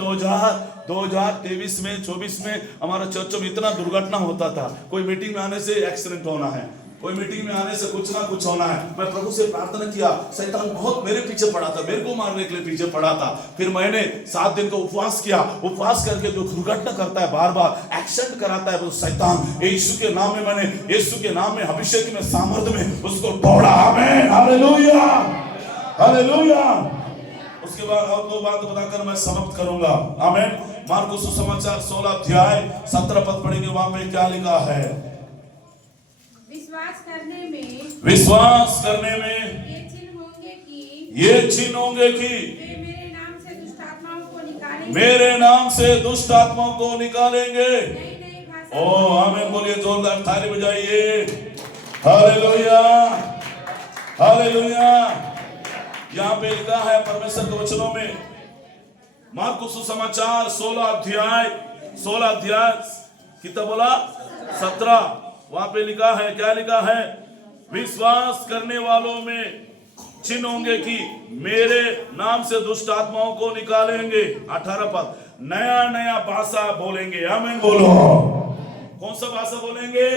2023 में 24 में हमारा चर्चों में इतना दुर्घटना होता था, कोई मीटिंग में आने से एक्सीडेंट होना है, कोई मीटिंग में आने से कुछ ना कुछ होना है। मैं प्रभु से प्रार्थना किया, शैतान बहुत मेरे पीछे पड़ा था, मेरे को मारने के लिए पीछे पड़ा था। फिर मैंने 7 दिन का उपवास किया। उपवास करके जो दुर्घटना करता है, बार बार एक्सीडेंट कराता है वो शैतान, यीशु के नाम में, मैंने यीशु के नाम में, अभिषेक में, सामर्थ्य में उसको तोड़ा। आमीन, हालेलुया, हालेलुया। उसके बाद और 2 बात बताकर मैं समाप्त करूंगा। आमीन। मार्कुस सुसमाचार 16 अध्याय 17 पद पढ़ेंगे। वहां पे क्या लिखा है? विश्वास करने में ये चिन्ह होंगे कि मेरे नाम से दुष्ट आत्माओं को निकालेंगे। ओ आमीन बोलिए। जोरदार ताली बजाइए। Hallelujah, hallelujah. यहाँ पे लिखा है परमेश्वर के वचनों में, मार्कुस सुसमाचार 16 अध्याय कितना बोला? 17। वहां पे लिखा है, क्या लिखा है? विश्वास करने वालों में चिन्ह होंगे कि मेरे नाम से दुष्ट आत्माओं को निकालेंगे। 18 पद, नया नया भाषा बोलेंगे। आमीन बोलो। कौन सा भाषा बोलेंगे?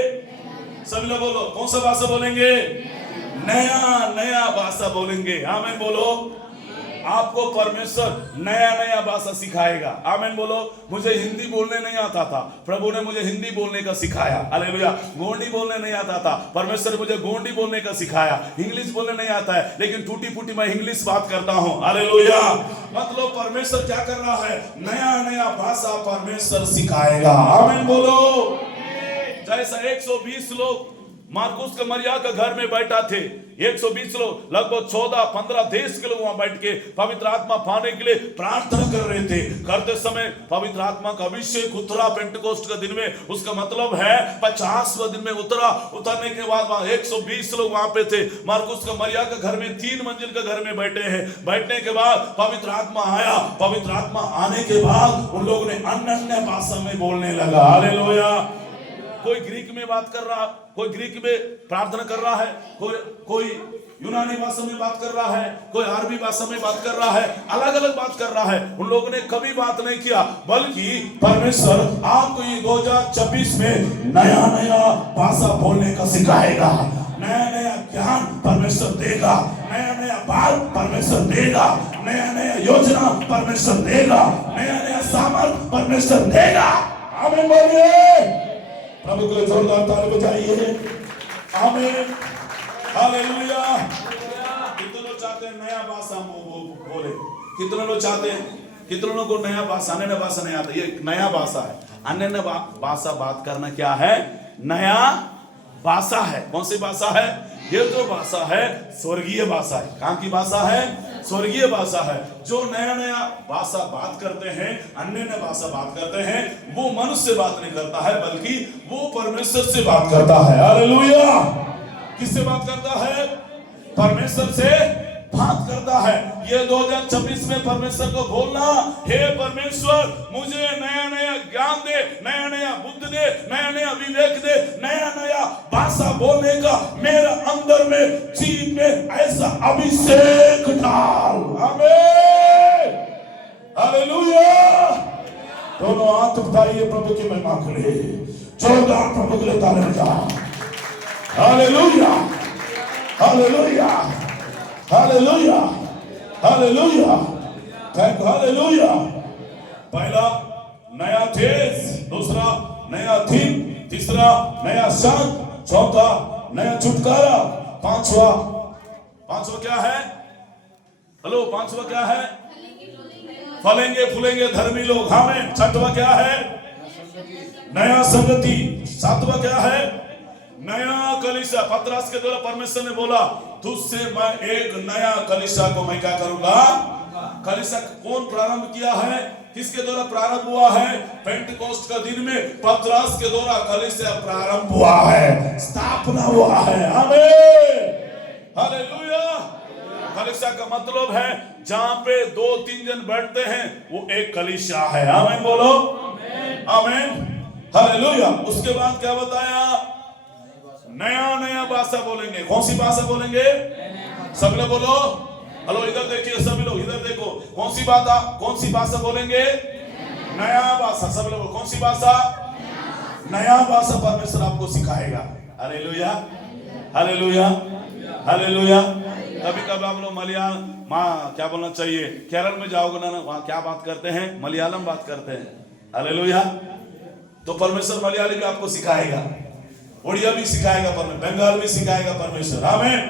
सभी लोग बोलो, कौन सा भाषा बोलेंगे? नया नया भाषा बोलेंगे। आमीन बोलो। आपको परमेश्वर नया नया भाषा सिखाएगा। आमीन बोलो। मुझे हिंदी बोलने नहीं आता था, प्रभु ने मुझे हिंदी बोलने का सिखाया। हालेलुया। गोंडी बोलने नहीं आता था, परमेश्वर ने मुझे गोंडी बोलने का सिखाया। इंग्लिश बोलने नहीं आता है, लेकिन टूटी फूटी मैं इंग्लिश बात करता हूं। हालेलुया। मतलब परमेश्वर क्या कर रहा है? नया नया भाषा परमेश्वर सिखाएगा। आमीन बोलो। जैसा 120 लोग मार्कुस के मरिया के घर में बैठा थे, 120 लोग, लगभग 14-15 देश के लोग वहां बैठ के पवित्र आत्मा पाने के लिए प्रार्थना कर रहे थे। करते समय पवित्र आत्मा का अभिषेक उतरा पेंटेकोस्ट के दिन में। उसका मतलब है 50वें दिन में उतरा। उतरने के बाद वहां 120 लोग वहां पे थे। मार्कुस के मरिया के घर में 3 मंजिल के घर में बैठे हैं। बैठने के बाद पवित्र आत्मा आया। पवित्र आत्मा आने के बाद उन लोगों ने अन्य भाषा में बोलने लगा। हालेलुया। कोई ग्रीक में बात कर रहा, कोई ग्रीक में प्रार्थना कर रहा है, कोई यूनानी भाषा में बात कर रहा है, कोई अरबी भाषा में बात कर रहा है, अलग अलग बात कर रहा है। उन लोगों ने कभी बात नहीं किया, बल्कि परमेश्वर आपको ये 2026 में नया नया भाषा बोलने का सिखाएगा। नया नया ज्ञान परमेश्वर देगा, नया नया बात परमेश्वर देगा, नया नया योजना परमेश्वर देगा, नया नया सामर्थ परमेश्वर देगा। आमीन बोलिए। प्रभु को जोरदार ताली बजाइए। आमीन। हालेलुया। कितने लोग चाहते हैं नया भाषा बोले? कितने लोग चाहते हैं? कितने लोगों को नया भाषा, अन्य भाषा नहीं आता? ये नया भाषा है। अन्य भाषा बात करना क्या है? नया भाषा है। कौन सी भाषा है? ये जो भाषा है स्वर्गीय भाषा है। कहां की भाषा है? स्वर्गीय भाषा है। जो नया नया भाषा बात करते हैं, अन्य भाषा बात करते हैं, वो मनुष्य से बात नहीं करता है, बल्कि वो परमेश्वर से बात करता है। हालेलुया। किससे बात करता है? परमेश्वर से बात करता है। ये 2026 में परमेश्वर को बोलना, हे परमेश्वर मुझे नया नया ज्ञान दे, नया नया बुद्धि दे, नया नया विवेक दे, नया नया भाषा बोलने का मेरे अंदर में, जीव में ऐसा अभिषेक डाल। आमीन। हालेलुया। दोनों हाथ उठाइए, प्रभु की महिमा करें। जोरदार प्रभु के लिए ताली बजाओ। Hallelujah. Hallelujah. Hallelujah. Hallelujah. Thank hallelujah. पहला नया तेज, दूसरा नया थीम, तीसरा नया शांत, चौथा नया छुटकारा, पांचवा क्या है? हेलो, पांचवा क्या है? फलेंगे फूलेंगे धर्मी लोग। आमीन। छठवा क्या है? नया संगति। सातवा क्या है? नया कलीसिया। पतरस के द्वारा परमेश्वर ने बोला, तुझसे मैं एक नया कलीसिया को मैं क्या करूंगा? कलीसिया कौन प्रारंभ किया है? किसके द्वारा प्रारंभ हुआ है? पेंटेकोस्ट का दिन में पतरस के द्वारा कलीसिया प्रारंभ हुआ है, स्थापना हुआ है। आमीन। हालेलुया। कलीसिया का मतलब है जहां पे 2-3 जन बैठते हैं वो एक कलीसिया है। आमीन बोलो। आमीन। हालेलुया। उसके बाद क्या बताया? नया नया भाषा बोलेंगे। कौन सी भाषा बोलेंगे? सब लोग बोलो। हेलो, इधर देखिए, सभी लोग इधर देखो। कौन सी भाषा बोलेंगे? नया भाषा। सब लोग कौन सी भाषा? नया भाषा परमेश्वर आपको सिखाएगा। हालेलुया। हालेलुया। हालेलुया। कभी कभी आप लोग मलयालम क्या बोलना चाहिए, केरल में जाओगे ना, वहां क्या बात करते हैं? मलयालम बात करते हैं। हालेलुया। तो परमेश्वर मलयाली भी आपको सिखाएगा, उड़िया भी सिखाएगा, बंगाल भी सिखाएगा परमेश्वर। आमीन।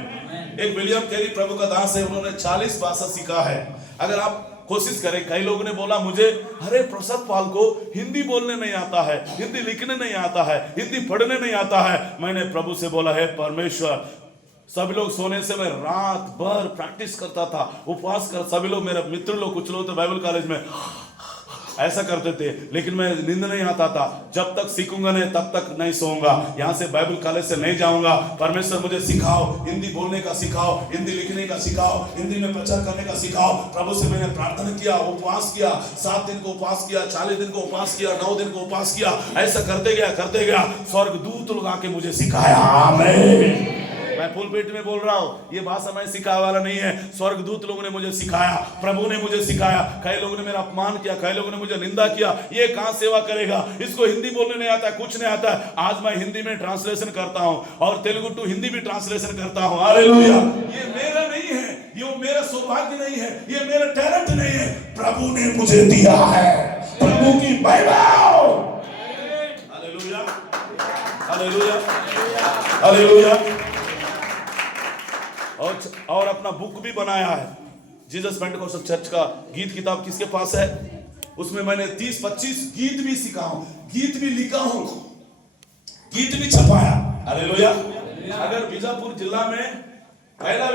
एक विलियम कैरी प्रभु का दास है, उन्होंने 40 भाषा सीखा है। अगर आप कोशिश करें, कई लोगों ने बोला मुझे, अरे प्रसाद पाल को हिंदी बोलने नहीं आता है, हिंदी लिखने नहीं आता है, हिंदी पढ़ने नहीं आता है। मैंने प्रभु से बोला, है परमेश्वर, सभी लोग सोने से मैं रात भर प्रैक्टिस करता था, उपवास कर, सभी लोग मेरे मित्र लोग, कुछ लोग तो बाइबल कॉलेज में ऐसा करते थे, लेकिन मैं नींद नहीं आता था। जब तक सीखूंगा नहीं तब तक नहीं सोऊंगा, यहाँ से बाइबल कॉलेज से नहीं जाऊंगा। परमेश्वर मुझे सिखाओ, हिंदी बोलने का सिखाओ, हिंदी लिखने का सिखाओ, हिंदी में प्रचार करने का सिखाओ। प्रभु से मैंने प्रार्थना किया, उपवास किया, 7 दिन को उपवास किया, 40 दिन को उपवास किया, 9 दिन को उपवास किया। ऐसा करते गया स्वर्गदूत लोग आके मुझे सिखाया। आमीन। मैं मैं पुलपिट में बोल रहा हूँ, ये भाषा मैं सिखाने वाला नहीं है, स्वर्गदूत लोगों ने मुझे सिखाया, प्रभु ने मुझे सिखाया। कई लोगों ने मेरा अपमान किया, कई लोगों ने मुझे निंदा किया, ये कहाँ सेवा करेगा, इसको हिंदी बोलने नहीं आता, कुछ नहीं आता। आज मैं हिंदी में ट्रांसलेशन करता हूँ और तेलुगु टू हिंदी भी ट्रांसलेशन करता हूँ। हालेलुया। ये मेरा नहीं है, ये मेरा सौभाग्य नहीं है, ये मेरा टैलेंट नहीं है, प्रभु ने मुझे दिया है। प्रभु की बाइबल। Hallelujah, hallelujah, hallelujah. और अपना बुक भी बनाया है, जीसस पेंटेकोस्टल चर्च का गीत किताब किसके पास है? उसमें मैंने 30-25 गीत भी सीखा हूं, गीत भी लिखा हूं, गीत भी छपाया। हालेलुया। अगर बीजापुर जिला में पहला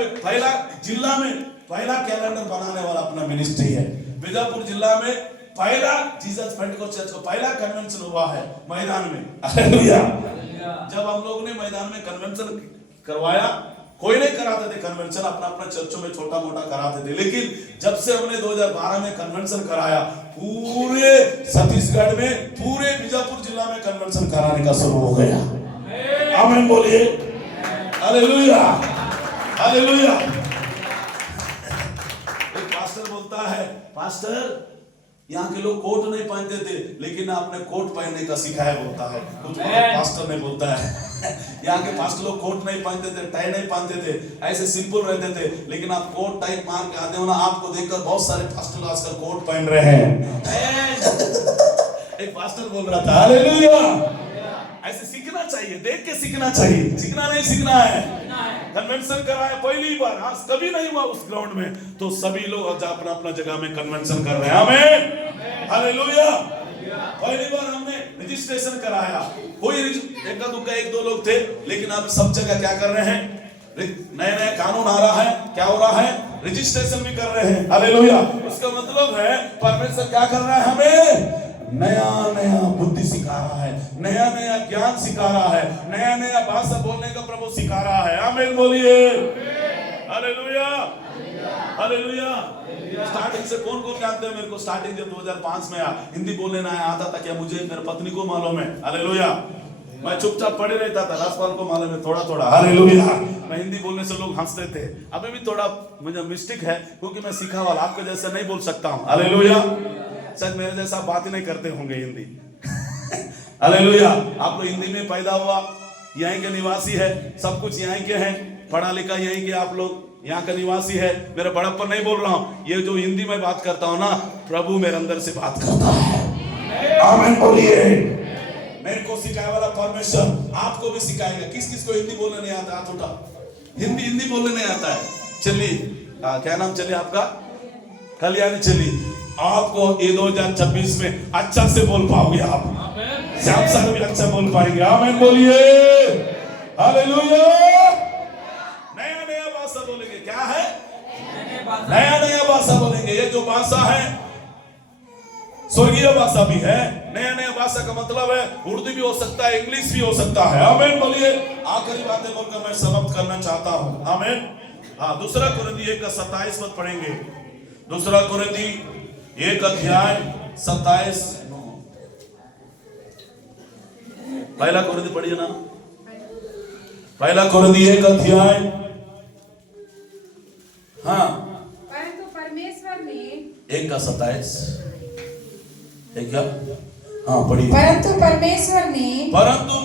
कैलेंडर बनाने वाला अपना मिनिस्ट्री है। बीजापुर जिला में पहला जीसस पेंटेकोस्टल चर्च का पहला कन्वेंशन हुआ है मैदान में। हालेलुया। जब हम लोग ने मैदान में कन्वेंशन करवाया, कोई नहीं कराते थे कन्वेंशन, अपना अपना चर्चों में छोटा मोटा कराते थे, लेकिन जब से हमने 2012 में कन्वेंशन कराया, पूरे छत्तीसगढ़ में, पूरे बीजापुर जिला में कन्वेंशन कराने का शुरू हो गया। आमीन बोलिए। Hallelujah, hallelujah. एक पास्टर बोलता है, पास्टर यहाँ के लोग कोट नहीं पहनते थे, लेकिन आपने कोट पहनने का सिखाया, बोलता है। कुछ पास्टर ने बोलता है यहाँ के पास्टर लोग कोट नहीं पहनते थे, टाई नहीं पहनते थे, ऐसे सिंपल रहते थे, लेकिन आप कोट टाई मार के आते हो ना, आपको देखकर बहुत सारे पास्टर आजकल कोट पहन रहे हैं। एक पास्टर बोल रहा था। हालेलुया। ऐसे सीखना चाहिए, देख के सीखना चाहिए, सीखना नहीं सीखना है। कन्वेंशन कराया पहली बार, आज कभी नहीं हुआ उस ग्राउंड में, तो सभी लोग अपना अपना जगह में कन्वेंशन कर रहे हैं। आमीन, हालेलुया। पहली बार हमने रजिस्ट्रेशन कराया, कोई एक दो लोग थे, लेकिन अब सब जगह क्या कर रहे हैं, नया नया कानून आ रहा है, क्या हो रहा है, रजिस्ट्रेशन भी कर रहे हैं। हालेलुया। इसका मतलब है परमेश्वर क्या कर रहा है, हमें नया नया बुद्धि सिखा रहा है, नया नया ज्ञान सिखा रहा है, नया नया भाषा बोलने का प्रभु सिखा रहा है। आमीन बोलिए। Hallelujah, hallelujah. स्टार्टिंग से कौन कौन जानते हैं मेरे को? स्टार्टिंग जब 2005 में हिंदी बोलने ना आता था क्या मुझे? मेरे पत्नी को मालूम है। हालेलुया। मैं चुपचाप पढ़े रहता था, राजपाल को मालूम है थोड़ा थोड़ा। हालेलुया। मैं हिंदी बोलने से लोग हंसते थे, अभी भी थोड़ा मुझे मिस्टेक है, क्योंकि मैं सीखा वाला, आपके जैसे नहीं बोल सकता हूँ। हालेलुया। शायद मेरे जैसा बात ही नहीं करते होंगे हिंदी। हालेलुया। आप लोग हिंदी में पैदा हुआ, यहीं के निवासी है, सब कुछ यहीं के हैं, पढ़ा लिखा यहीं के, आप लोग यहाँ का निवासी है। मेरे बड़प्पन नहीं बोल रहा हूँ, ये जो हिंदी में बात करता हूँ ना, प्रभु मेरे अंदर से बात करता है। आमीन बोलिए। मेरे को सिखाया वाला परमेश्वर आपको भी सिखाएगा। किस किस को हिंदी बोलने नहीं आता? हाथ उठा। हिंदी बोलने नहीं आता है? चलिए, क्या नाम चलिए आपका? कल्याणी। चलिए, आपको ये 2026 में अच्छा से बोल पाओगे आप, श्याम सर भी अच्छा बोल पाएंगे। आमीन बोलिए। हालेलुया। नया नया भाषा बोलेंगे। क्या है? नया नया भाषा बोलेंगे। ये जो भाषा है स्वर्गीय भाषा भी है। नया नया भाषा का मतलब है उर्दू भी हो सकता है, इंग्लिश भी हो सकता है। आमीन बोलिए। आखिरी बातें बोलकर मैं समाप्त करना चाहता हूँ। आमीन। हाँ, दूसरा कुरिन्थी 1:27 पद पढ़ेंगे। दूसरा कुरिन्थी 1:27। पहला कुरिन्थी पढ़िए ना, पहला कुरिन्थी 1:27। हाँ, परंतु परमेश्वर ने 1:27 क्या? हाँ पढ़िए। परंतु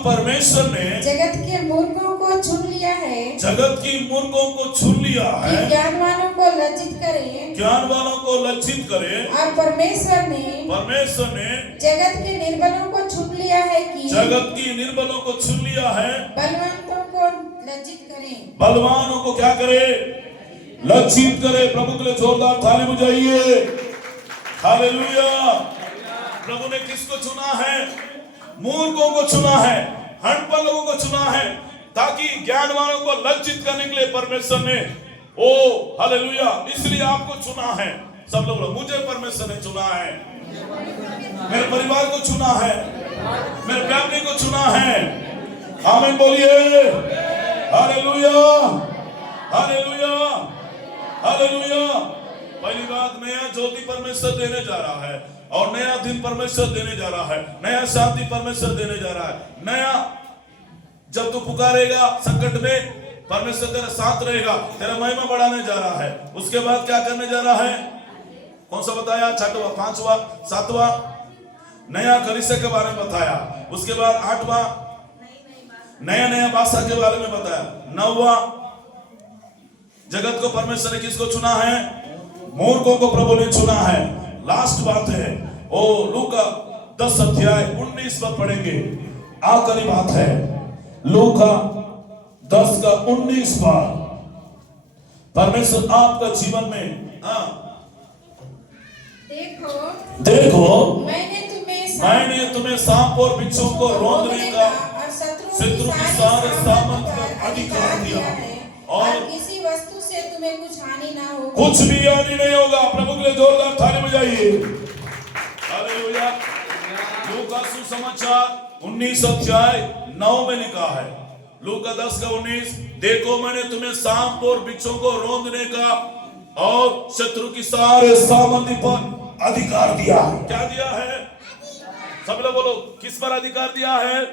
परमेश्वर ने जगत के मूर्खों को चुन लिया है, जगत की मूर्खों को चुन लिया है, ज्ञानवानों को लज्जित करे, ज्ञानवानों को लज्जित करे। और परमेश्वर ने जगत के निर्बलों को चुन लिया है कि जगत की निर्बलों को चुन लिया है, बलवानों को लज्जित करे। बलवानों को क्या करे? लज्जित करे। प्रभु के लिए जोरदार ताली बजाइए। हालेलुया। प्रभु ने किसको चुना है? मूर्खों को चुना है, हड़पन लोगों को चुना है, ताकि ज्ञानवानों को लज्जित करने के लिए परमेश्वर ने, ओ हालेलुया, इसलिए आपको चुना है। सब लोग मुझे परमेश्वर ने चुना है, मेरे परिवार को चुना है, मेरे फैमिली को चुना है। आमीन बोलिए। Hallelujah, hallelujah, hallelujah. पहली बात, नया ज्योति परमेश्वर देने जा रहा है, और नया दिन परमेश्वर देने जा रहा है, नया शांति परमेश्वर देने जा रहा है। नया, जब तू पुकारेगा संकट में, परमेश्वर तेरे साथ रहेगा, तेरा महिमा बढ़ाने जा रहा है। उसके बाद क्या करने जा रहा है? कौन सा बताया? छठवा, पांचवा, सातवां नया कलीसिया के बारे में बताया। उसके बाद आठवां नया नया भाषा के बारे में बताया। नौवां जगत को परमेश्वर ने किसको चुना है? मूर्खों को प्रभु ने चुना है। लास्ट बात है ओ लूका 10 अध्याय 19 पर पढ़ेंगे। आखिरी बात है लूका 10 का 19 पर। परमेश्वर आपका जीवन में देखो मैंने तुम्हें सांप और बिच्छू को रौंदने का शत्रु की सारे सामंत का अधिकार दिया और किसी वस्तु से तुम्हें कुछ हानि ना हो। कुछ भी हानि नहीं होगा। प्रभु के लिए जोरदार ताली बजाइए। हालेलुया। लूका सुसमाचार 19 अध्याय 9 में लिखा है। लूका 10 का 19, देखो मैंने तुम्हें सांप और बिच्छू को रौंदने का और शत्रु की सारे सामंती पर अधिकार दिया। क्या दिया है? सब लोग बोलो, किस पर अधिकार दिया है?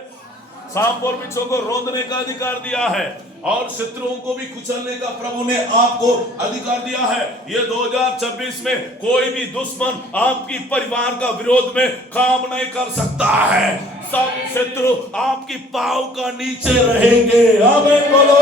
सांप और बिच्छू को रौंदने का अधिकार दिया है और शत्रुओं को भी कुचलने का प्रभु ने आपको अधिकार दिया है। ये 2026 में कोई भी दुश्मन आपकी परिवार का विरोध में काम नहीं कर सकता है। सब शत्रु आपकी पांव का नीचे रहेंगे। आमीन बोलो।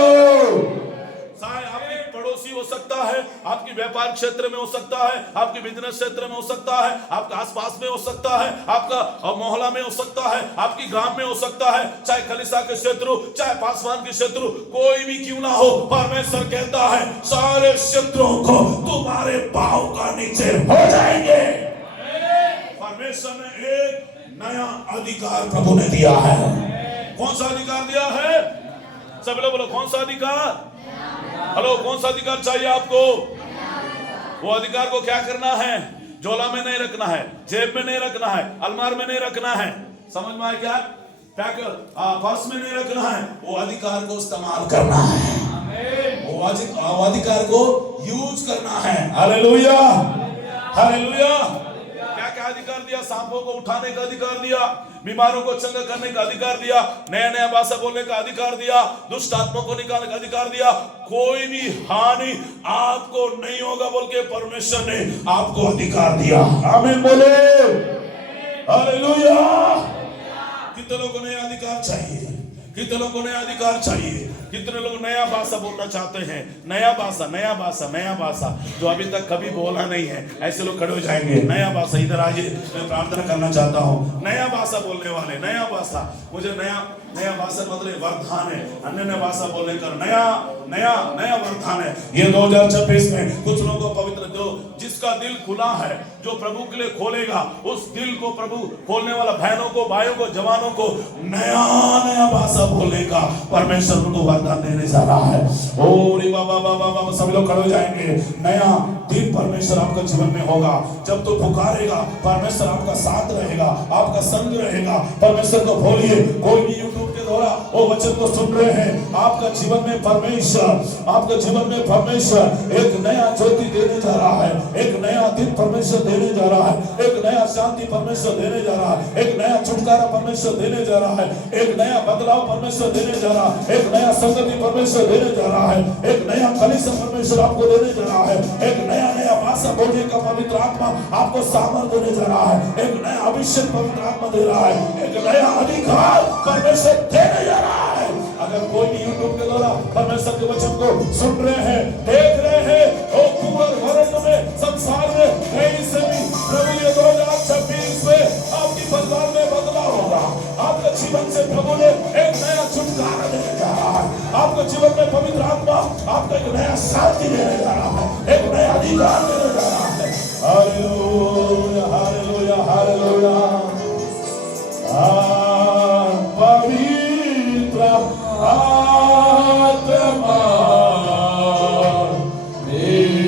आपके पड़ोसी हो सकता है, आपकी व्यापार क्षेत्र में हो सकता है, आपके बिजनेस क्षेत्र में हो सकता है, आपके आसपास में हो सकता है, आपका मोहल्ला में हो सकता है, आपकी गांव में हो सकता है, चाहे कलीसिया के शत्रु, चाहे पासवान के शत्रु, कोई भी क्यों ना हो, परमेश्वर कहता है सारे शत्रुओं को तुम्हारे पांव का नीचे हो जाएंगे। परमेश्वर ने एक नया अधिकार प्रभु ने दिया है। कौन सा अधिकार दिया है? सब लोग बोलो, कौन सा अधिकार? हेलो, कौन सा अधिकार चाहिए आपको? वो अधिकार को क्या करना है? झोला में नहीं रखना है, जेब में नहीं रखना है, अलमार में नहीं रखना है। समझ में आया क्या? पर्स में नहीं रखना है। वो अधिकार को इस्तेमाल करना है। वो अधिकार को यूज करना है। Hallelujah, hallelujah. क्या क्या अधिकार दिया? सांपों को उठाने का अधिकार दिया, बीमारों को चंगा करने का अधिकार दिया, नया नया भाषा बोलने का अधिकार दिया, दुष्ट आत्मा को निकालने का अधिकार दिया। कोई भी हानि आपको नहीं होगा बोल के परमेश्वर ने आपको अधिकार दिया। आमीन बोले। हालेलुया। कितने लोगों को नया अधिकार चाहिए? कितने लोगों को नया अधिकार चाहिए? कितने लोग नया भाषा बोलना चाहते हैं? नया भाषा, नया भाषा, नया भाषा जो अभी तक कभी बोला नहीं है, ऐसे लोग खड़े हो जाएंगे। नया भाषा, इधर आइए, मैं प्रार्थना करना चाहता हूँ। नया भाषा बोलने वाले, नया भाषा, मुझे नया भाषा मतलब वरदान है। अन्य भाषा बोलने का नया वरदान है। ये 2026 में कुछ लोगों को पवित्र, जो जिसका दिल खुला है, जो प्रभु के लिए खोलेगा, उस दिल को प्रभु खोलने वाला बहनों को, भाइयों को, जवानों को नया भाषा बोलने का परमेश्वर उनको वरदान देने जा रहा है। ओ रे बाबा बाबा बाबा, सब लोग खड़े हो जाएंगे। नया दिन परमेश्वर आपका जीवन में होगा। जब तो पुकारेगा, परमेश्वर आपका साथ रहेगा, आपका संग रहेगा। परमेश्वर को बोलिए। कोई भी यूट्यूब के द्वारा वो वचन को सुन रहे हैं, आपका जीवन में परमेश्वर एक नया ज्योति देने जा रहा है, एक नया दिन परमेश्वर देने जा रहा है, एक नया शांति परमेश्वर देने जा रहा है, एक नया छुटकारा परमेश्वर देने जा रहा है, एक नया बदलाव परमेश्वर देने जा रहा है, एक नया संगति परमेश्वर देने जा रहा है, एक नया कलीसिया परमेश्वर आपको देने जा रहा है, एक नया भाषा बोलने का पवित्र आत्मा आपको सामर्थ्य देने जा रहा है, एक नया अभिषेक पवित्र आत्मा दे रहा है, एक नया अधिकार परमेश्वर देने जा रहा है। अगर कोई भी यूट्यूब के द्वारा परमेश्वर के वचन को सुन रहे हैं, देख रहे हैं, और कुंवर वर्ण में, संसार में कहीं से भी प्रभु ये 2026 में आपकी परिवार में बदलाव होगा। आपके जीवन से प्रभु ने एक नया छुटकारा देने जा रहा है। आपके जीवन में पवित्र आत्मा आपको एक नया शांति देने जा रहा है, एक नया अधिकार देने जा रहा है। Hallelujah, hallelujah, hallelujah. पवित्र आत्मा